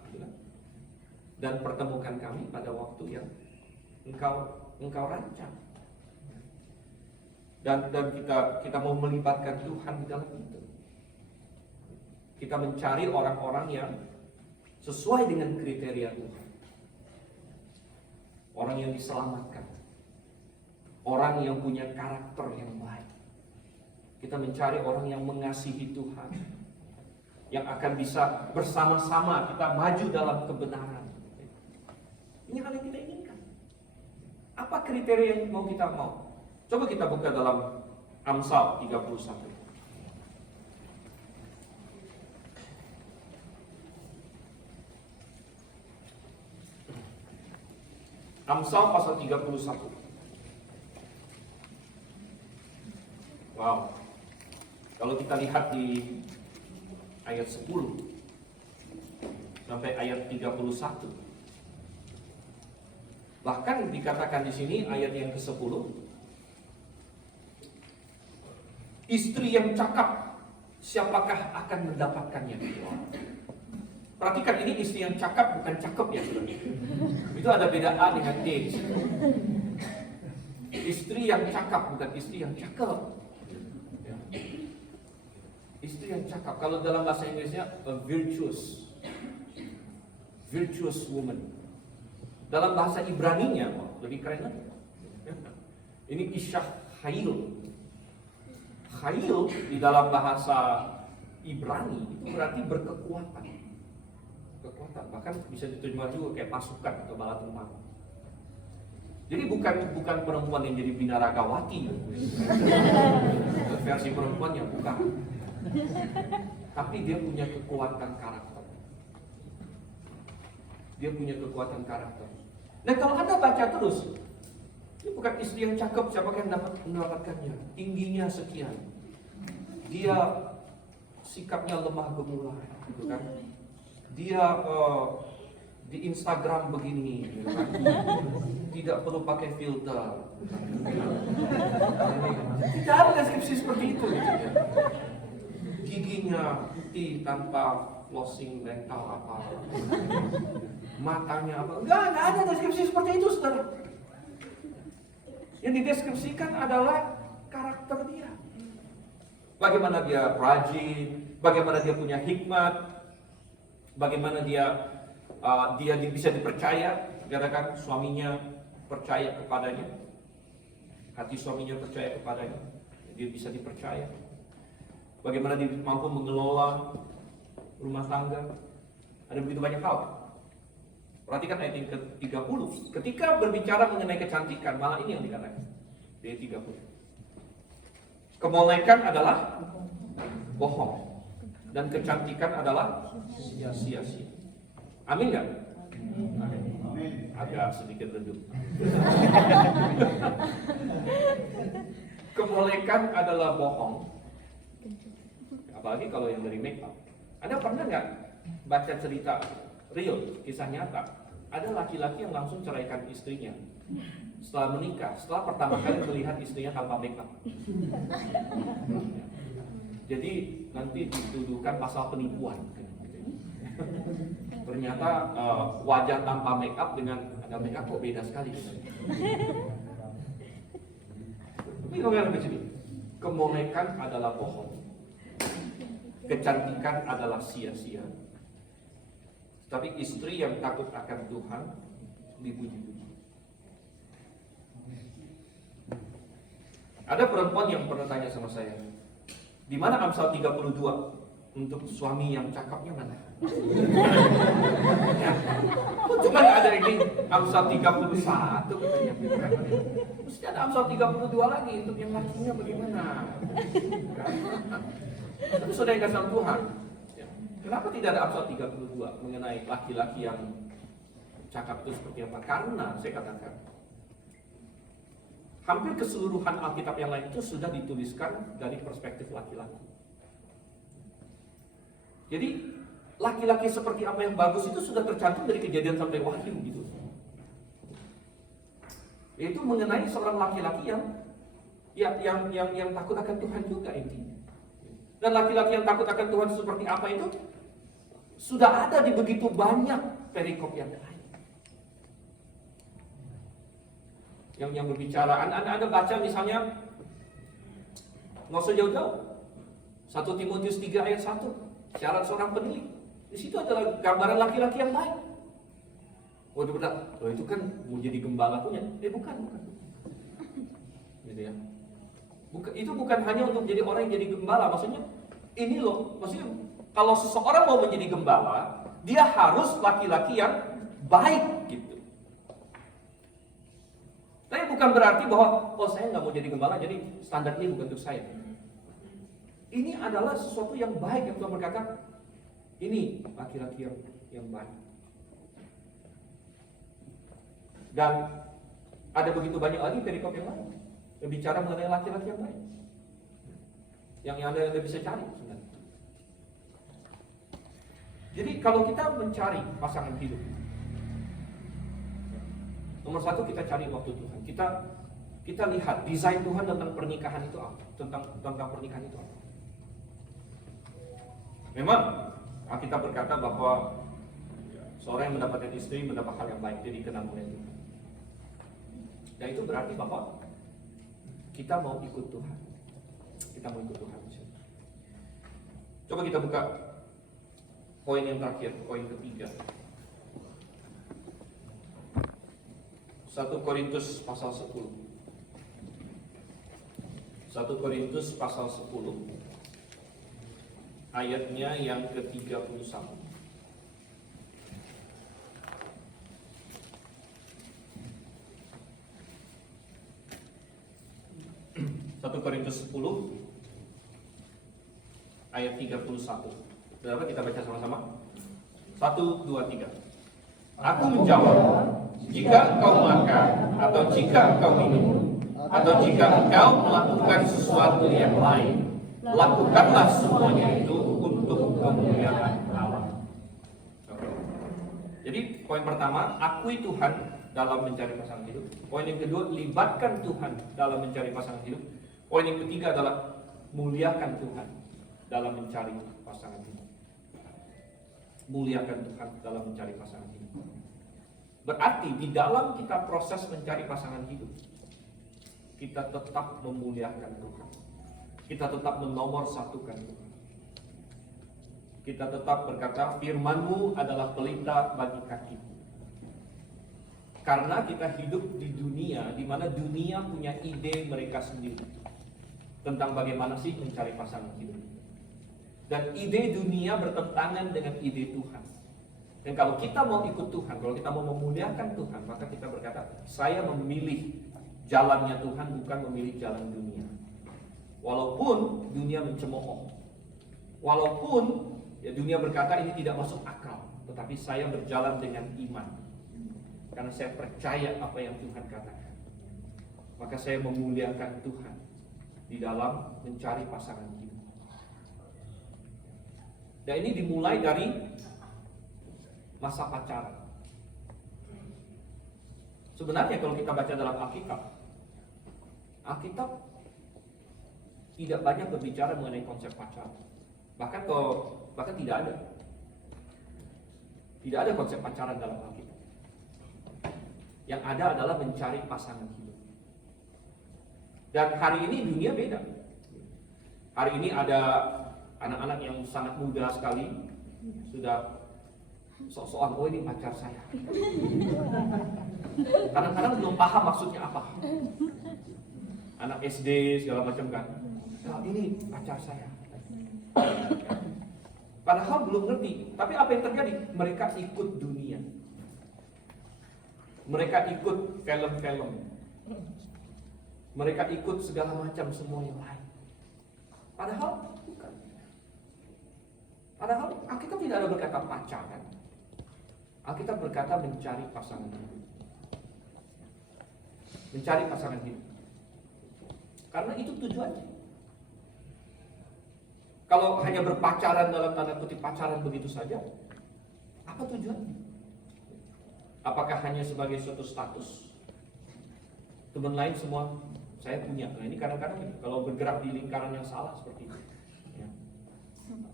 dan pertemukan kami pada waktu yang engkau rancang. Dan kita mau melibatkan Tuhan di dalam itu. Kita mencari orang-orang yang sesuai dengan kriteria Tuhan. Orang yang diselamatkan. Orang yang punya karakter yang baik. Kita mencari orang yang mengasihi Tuhan, yang akan bisa bersama-sama kita maju dalam kebenaran. Ini hal yang kita inginkan. Apa kriteria yang mau kita mau? Coba kita buka dalam Amsal 31. Amsal pasal 31. Wow. Kalau kita lihat di ayat 10 sampai ayat 31. Bahkan dikatakan di sini ayat yang ke-10, istri yang cakap, siapakah akan mendapatkannya? Perhatikan, ini istri yang cakap bukan cakep ya, saudara. Itu ada beda A dengan D. Istri yang cakap bukan istri yang cakep. Istri yang cakap, kalau dalam bahasa Inggrisnya a virtuous woman. Dalam bahasa Ibraninya lebih keren lagi. Ini Isyah Hail. Hail di dalam bahasa Ibrani itu berarti berkekuatan. Kekuatan, bahkan bisa diterjemah juga kayak pasukan atau bala tentara. Jadi bukan perempuan yang jadi binaragawati. Versi perempuannya bukan. Tapi dia punya kekuatan karakter. Dia punya kekuatan karakter. Nah, kalau Anda baca terus, ini bukan istri yang cakep, siapa yang dapat mendapatkannya? Tingginya sekian. Dia sikapnya lemah gemulai, gitu kan? Dia di Instagram begini, gitu kan? Tidak perlu pakai filter. Tidak ada deskripsi seperti itu, gitu ya. Giginya putih tanpa flossing dental apa, matanya apa, enggak ada deskripsi seperti itu, saudara. Yang dideskripsikan adalah karakter dia. Bagaimana dia rajin, bagaimana dia punya hikmat, bagaimana dia bisa dipercaya, katakan suaminya percaya kepadanya, hati suaminya percaya kepadanya, dia bisa dipercaya. Bagaimana dia mampu mengelola rumah tangga. Ada begitu banyak hal. Perhatikan ayat yang ke-30. Ketika berbicara mengenai kecantikan, malah ini yang dikatakan. Ayat 30. Kemolekan adalah bohong. Dan kecantikan adalah sia-sia. Amin gak? Amin. Agak sedikit redup. Kemolekan adalah bohong. Apalagi kalau yang dari make up. Anda pernah nggak baca cerita real, kisah nyata? Ada laki-laki yang langsung ceraikan istrinya setelah menikah, setelah pertama kali melihat istrinya tanpa make up. Jadi nanti dituduhkan pasal penipuan. Ternyata wajah tanpa make up dengan ada make up kok beda sekali. Tapi kalau di sini, kemolekan adalah bohong. Kecantikan adalah sia-sia. Tapi istri yang takut akan Tuhan dipuji-puji. Ada perempuan yang pernah tanya sama saya, di mana Amsal 32 untuk suami yang cakapnya mana? Ya, kok cuma ada ini Amsal 31 katanya. Mesti ada Amsal 32 lagi untuk yang lakinya bagaimana? Tapi sudah yang kasih Tuhan. Kenapa tidak ada Amsal 32 mengenai laki-laki yang cakap itu seperti apa? Karena saya katakan, hampir keseluruhan Alkitab yang lain itu sudah dituliskan dari perspektif laki-laki. Jadi laki-laki seperti apa yang bagus itu sudah tercantum dari Kejadian sampai Wahyu gitu. Yaitu mengenai seorang laki-laki yang takut akan Tuhan juga intinya. Dan laki-laki yang takut akan Tuhan seperti apa itu sudah ada di begitu banyak perikop yang lain. Yang berbicara, Anda baca misalnya, nggak usah jauh-jauh, 1 Timotius 3 ayat 1. syarat seorang penilik. Di situ adalah gambaran laki-laki yang baik. Oh, itu benar. Oh, itu kan mau jadi gembala punya. Bukan. Gitu ya. Itu bukan hanya untuk jadi orang yang jadi gembala. Maksudnya ini loh. Maksudnya kalau seseorang mau menjadi gembala, dia harus laki-laki yang baik gitu. Tapi bukan berarti bahwa saya nggak mau jadi gembala, jadi standar ini bukan untuk saya. Ini adalah sesuatu yang baik yang Tuhan berkata, ini laki-laki yang baik. Dan ada begitu banyak lagi perikop yang lain yang bicara mengenai laki-laki yang baik. Yang Anda bisa cari sebenarnya. Jadi kalau kita mencari pasangan hidup, nomor satu kita cari waktu Tuhan. Kita lihat desain Tuhan tentang pernikahan itu apa? Tentang pernikahan itu apa? Memang kita berkata bahwa seorang yang mendapatkan istri mendapat hal yang baik, dia dikenal oleh Tuhan. Dan itu berarti bahwa kita mau ikut Tuhan. Kita mau ikut Tuhan. Coba kita buka poin yang terakhir, poin ketiga. 1 Korintus pasal 10. 1 Korintus pasal 10 ayatnya yang ke-31. 1 Korintus 10 ayat 31. Saudara, kita baca sama-sama. 1, 2, 3. Aku menjawab, jika engkau makan, atau jika engkau minum, atau jika engkau melakukan sesuatu yang lain, lakukanlah semuanya itu untuk kemuliaan Allah. Jadi poin pertama, akui Tuhan dalam mencari pasangan hidup. Poin yang kedua, libatkan Tuhan dalam mencari pasangan hidup. Poin yang ketiga adalah muliakan Tuhan dalam mencari pasangan hidup. Muliakan Tuhan dalam mencari pasangan hidup. Berarti di dalam kita proses mencari pasangan hidup, kita tetap memuliakan Tuhan. Kita tetap menomorsatukan Tuhan. Kita tetap berkata, firman-Mu adalah pelita bagi kakiku. Karena kita hidup di dunia, di mana dunia punya ide mereka sendiri tentang bagaimana sih mencari pasangan hidup. Dan ide dunia bertentangan dengan ide Tuhan. Dan kalau kita mau ikut Tuhan, kalau kita mau memuliakan Tuhan, maka kita berkata, saya memilih jalannya Tuhan, bukan memilih jalan dunia. Walaupun dunia mencemooh, walaupun dunia berkata ini tidak masuk akal, tetapi saya berjalan dengan iman. Karena saya percaya apa yang Tuhan katakan. Maka saya memuliakan Tuhan di dalam mencari pasangan hidup. Dan ini dimulai dari masa pacaran. Sebenarnya kalau kita baca dalam Alkitab tidak banyak berbicara mengenai konsep pacaran. Bahkan tidak ada. Tidak ada konsep pacaran dalam Alkitab. Yang ada adalah mencari pasangan hidup. Dan hari ini dunia beda. Hari ini ada anak-anak yang sangat muda sekali, sudah sok-sokan, oh ini pacar saya. Kadang-kadang belum paham maksudnya apa. Anak SD segala macam kan. Nah, ini pacar saya. Padahal belum ngerti. Tapi apa yang terjadi? Mereka ikut dunia. Mereka ikut film-film. Mereka ikut segala macam semua yang lain. Padahal bukan. Padahal Alkitab tidak ada berkata pacaran. Alkitab berkata mencari pasangan hidup. Mencari pasangan hidup. Karena itu tujuannya. Kalau hanya berpacaran dalam tanda kutip pacaran begitu saja, apa tujuannya? Apakah hanya sebagai suatu status? Teman lain semua saya punya. Nah ini kadang-kadang kalau bergerak di lingkaran yang salah seperti itu. Ya.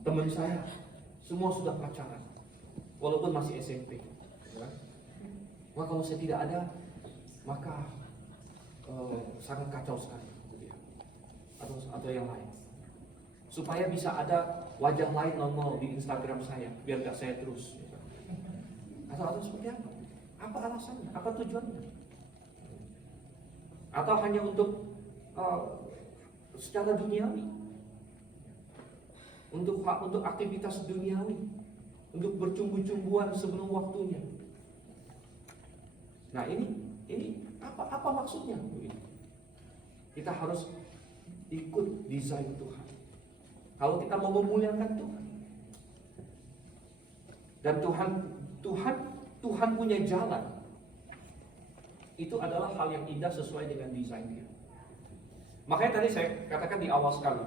Teman saya semua sudah pacaran, walaupun masih SMP. Ya. Wah kalau saya tidak ada, maka sangat kacau sekali. Atau yang lain. supaya bisa ada wajah lain nongol di Instagram saya, biar gak saya terus. Atau seperti apa? Apa alasannya? Apa tujuannya? Atau hanya untuk secara duniawi, untuk aktivitas duniawi, untuk bercumbu-cumbuan sebelum waktunya. Nah ini apa maksudnya? Kita harus ikut desain Tuhan. Kalau kita mau memuliakan Tuhan, dan Tuhan punya jalan, itu adalah hal yang indah sesuai dengan desain Dia. Makanya tadi saya katakan di awal sekali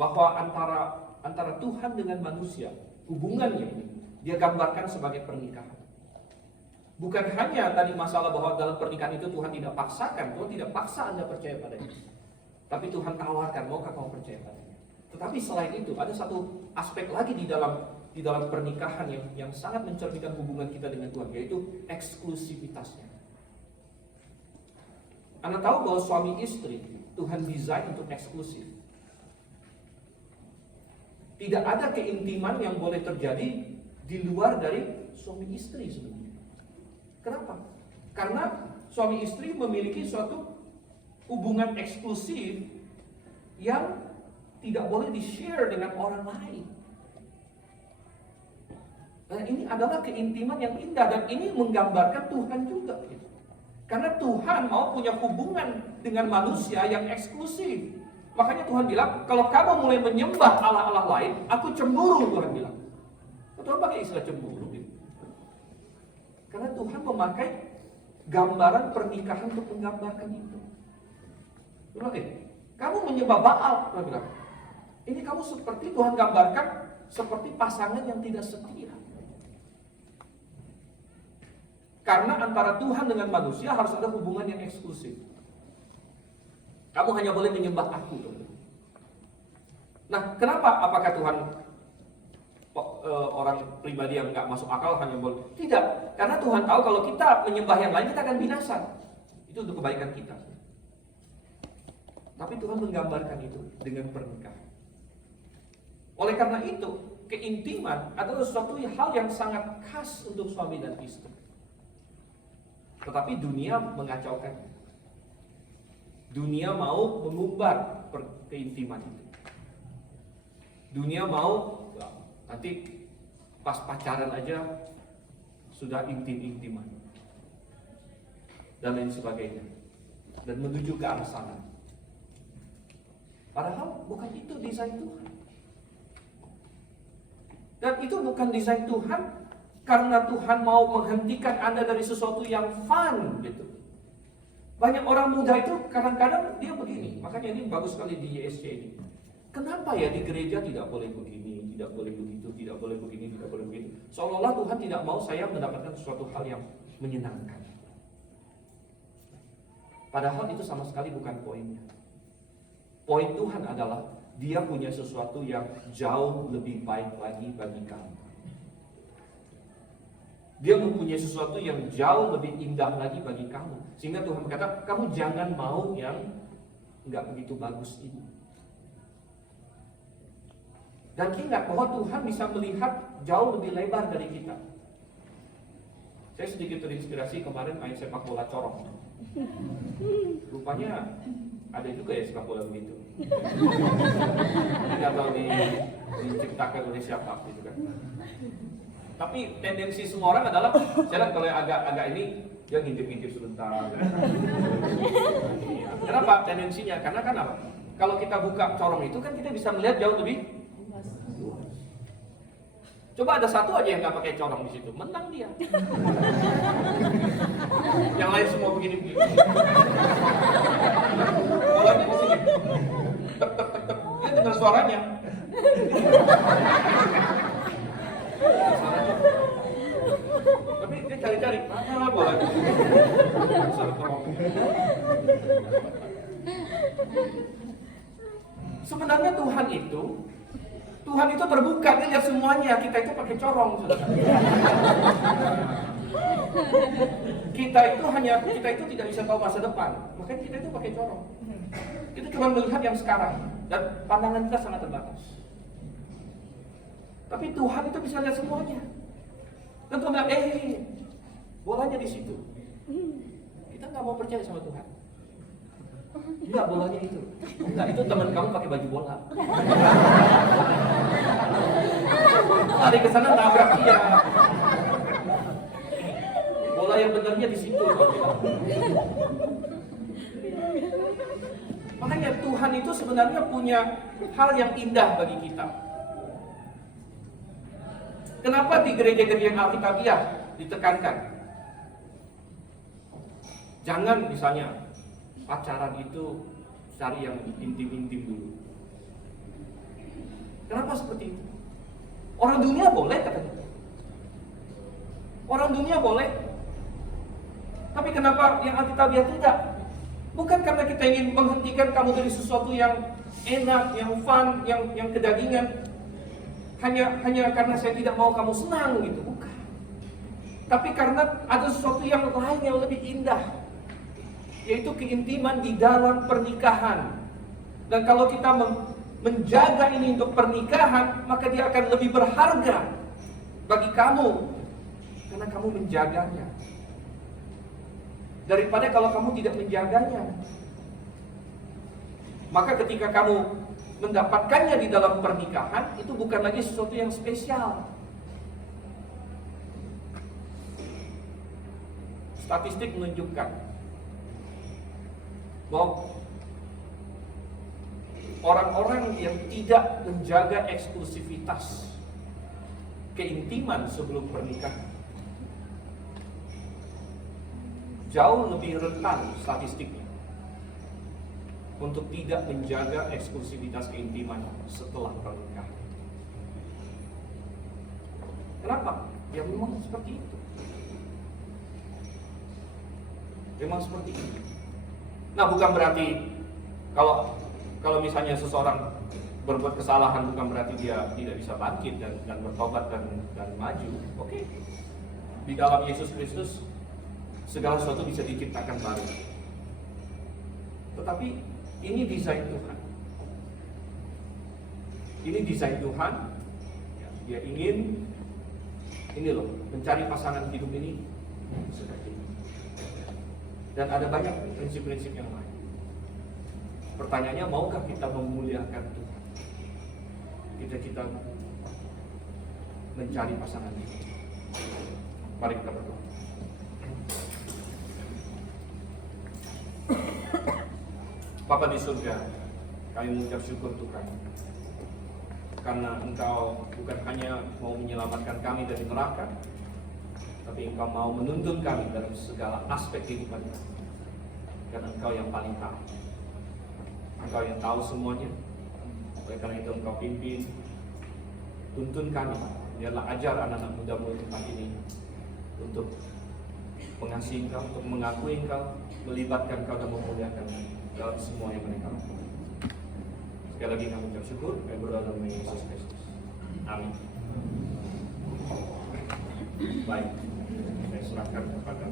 bahwa antara Tuhan dengan manusia, hubungannya ini Dia gambarkan sebagai pernikahan. Bukan hanya tadi masalah bahwa dalam pernikahan itu Tuhan tidak paksakan, Tuhan tidak paksa Anda percaya padanya. Tapi Tuhan tawarkan, maukah kamu percaya padanya? Tetapi selain itu ada satu aspek lagi di dalam pernikahan yang sangat mencerminkan hubungan kita dengan Tuhan, yaitu eksklusivitasnya. Anda tahu bahwa suami istri Tuhan desain untuk eksklusif. Tidak ada keintiman yang boleh terjadi di luar dari suami istri sebenarnya. Kenapa? Karena suami istri memiliki suatu hubungan eksklusif yang tidak boleh di-share dengan orang lain. Nah, ini adalah keintiman yang indah, dan ini menggambarkan Tuhan juga. Karena Tuhan mau punya hubungan dengan manusia yang eksklusif. Makanya Tuhan bilang, kalau kamu mulai menyembah Allah-Allah lain, aku cemburu, Tuhan bilang. Tuhan pakai istilah cemburu. Karena Tuhan memakai gambaran pernikahan untuk menggambarkan itu. Kamu menyembah Baal, Tuhan bilang. Ini kamu seperti Tuhan gambarkan seperti pasangan yang tidak setia. Karena antara Tuhan dengan manusia harus ada hubungan yang eksklusif. Kamu hanya boleh menyembah aku. Nah, kenapa? Apakah Tuhan orang pribadi yang nggak masuk akal hanya boleh? Tidak, karena Tuhan tahu kalau kita menyembah yang lain kita akan binasa. Itu untuk kebaikan kita. Tapi Tuhan menggambarkan itu dengan pernikahan. Oleh karena itu, keintiman adalah sesuatu hal yang sangat khas untuk suami dan istri. Tetapi dunia mengacaukannya. Dunia mau mengumbar keintiman itu. Dunia mau nanti pas pacaran aja sudah intim-intiman dan lain sebagainya, dan menuju ke arah sana. Padahal bukan itu desain Tuhan. Dan itu bukan desain Tuhan karena Tuhan mau menghentikan Anda dari sesuatu yang fun gitu. Banyak orang muda itu kadang-kadang dia begini. Makanya ini bagus sekali di YSC ini. Kenapa ya di gereja tidak boleh begini, tidak boleh begitu, tidak boleh begini, tidak boleh begitu. Seolah-olah Tuhan tidak mau saya mendapatkan sesuatu hal yang menyenangkan. Padahal itu sama sekali bukan poinnya. Poin Tuhan adalah Dia punya sesuatu yang jauh lebih baik lagi bagi kamu. Dia mempunyai sesuatu yang jauh lebih indah lagi bagi kamu. Sehingga Tuhan berkata, kamu jangan mau yang nggak begitu bagus ini. Dan ingat bahwa Tuhan bisa melihat jauh lebih lebar dari kita. Saya sedikit terinspirasi kemarin main sepak bola corong. Rupanya ada juga ya sepak bola begitu. Tidak tahu diciptakan oleh siapa gitu kan. Tapi tendensi semua orang adalah, saya lihat kalau yang agak ini dia ngintip-ngintip sebentar. Kenapa tendensinya? Karena kan apa? Kalau kita buka corong itu kan kita bisa melihat jauh lebih luas. Coba ada satu aja yang nggak pakai corong di situ, menang dia. Yang lain semua begini-begini. Kalau di sini, dia dengar suaranya. Tapi dia cari-cari, mana bola? Sebenarnya Tuhan itu terbuka, dia lihat semuanya. Kita itu pakai corong, saudara. Kita itu tidak bisa tahu masa depan, makanya kita itu pakai corong. Kita cuma melihat yang sekarang. Dan pandangan kita sangat terbatas. Tapi Tuhan itu bisa lihat semuanya. Dan Tuhan bilang, bolanya di situ. Kita nggak mau percaya sama Tuhan. Enggak, bolanya itu. Enggak, itu teman kamu pakai baju bola. Lari ke sana tabrak dia. Bola yang benarnya di situ. Makanya Tuhan itu sebenarnya punya hal yang indah bagi kita. Kenapa di gereja-gereja yang Alkitabiah ditekankan? Jangan misalnya pacaran itu cari yang intim-intim dulu. Kenapa seperti itu? Orang dunia boleh katanya. Orang dunia boleh. Tapi kenapa yang Alkitabiah tidak? Bukan karena kita ingin menghentikan kamu dari sesuatu yang enak, yang fun, yang kedagingan. Hanya karena saya tidak mau kamu senang gitu, bukan. Tapi karena ada sesuatu yang lain yang lebih indah, yaitu keintiman di dalam pernikahan. Dan kalau kita menjaga ini untuk pernikahan, maka dia akan lebih berharga bagi kamu karena kamu menjaganya, daripada kalau kamu tidak menjaganya. Maka ketika kamu mendapatkannya di dalam pernikahan, itu bukan lagi sesuatu yang spesial. Statistik menunjukkan bahwa orang-orang yang tidak menjaga eksklusivitas keintiman sebelum pernikahan jauh lebih rentan statistiknya untuk tidak menjaga eksklusivitas keintiman setelah pernikahan. Kenapa? Ya memang seperti itu. Memang seperti itu. Nah, bukan berarti kalau misalnya seseorang berbuat kesalahan, bukan berarti dia tidak bisa bangkit dan bertobat dan maju. Oke. Di dalam Yesus Kristus segala sesuatu bisa diciptakan baru. Tetapi ini desain Tuhan. Ini desain Tuhan. Dia ingin mencari pasangan hidup ini seperti ini. Dan ada banyak prinsip-prinsip yang lain. Pertanyaannya, maukah kita memuliakan Tuhan? Kita mencari pasangan hidup. Mari kita berdoa. Bapa di surga, kami mengucap syukur Tuhan, karena Engkau bukan hanya mau menyelamatkan kami dari neraka, tapi Engkau mau menuntun kami dalam segala aspek kehidupan kami. Karena Engkau yang paling tahu, Engkau yang tahu semuanya. Oleh karena itu Engkau pimpin, tuntun kami. Biarlah ajar anak-anak muda-mudi tempat ini untuk mengasihi Engkau, untuk mengakui Engkau, melibatkan Engkau dan memuliakan dalam semua yang mereka lakukan. Sekali lagi kami ucap syukur, kami berdoa dalam nama Yesus Kristus. Amin. Baik, saya serahkan kepada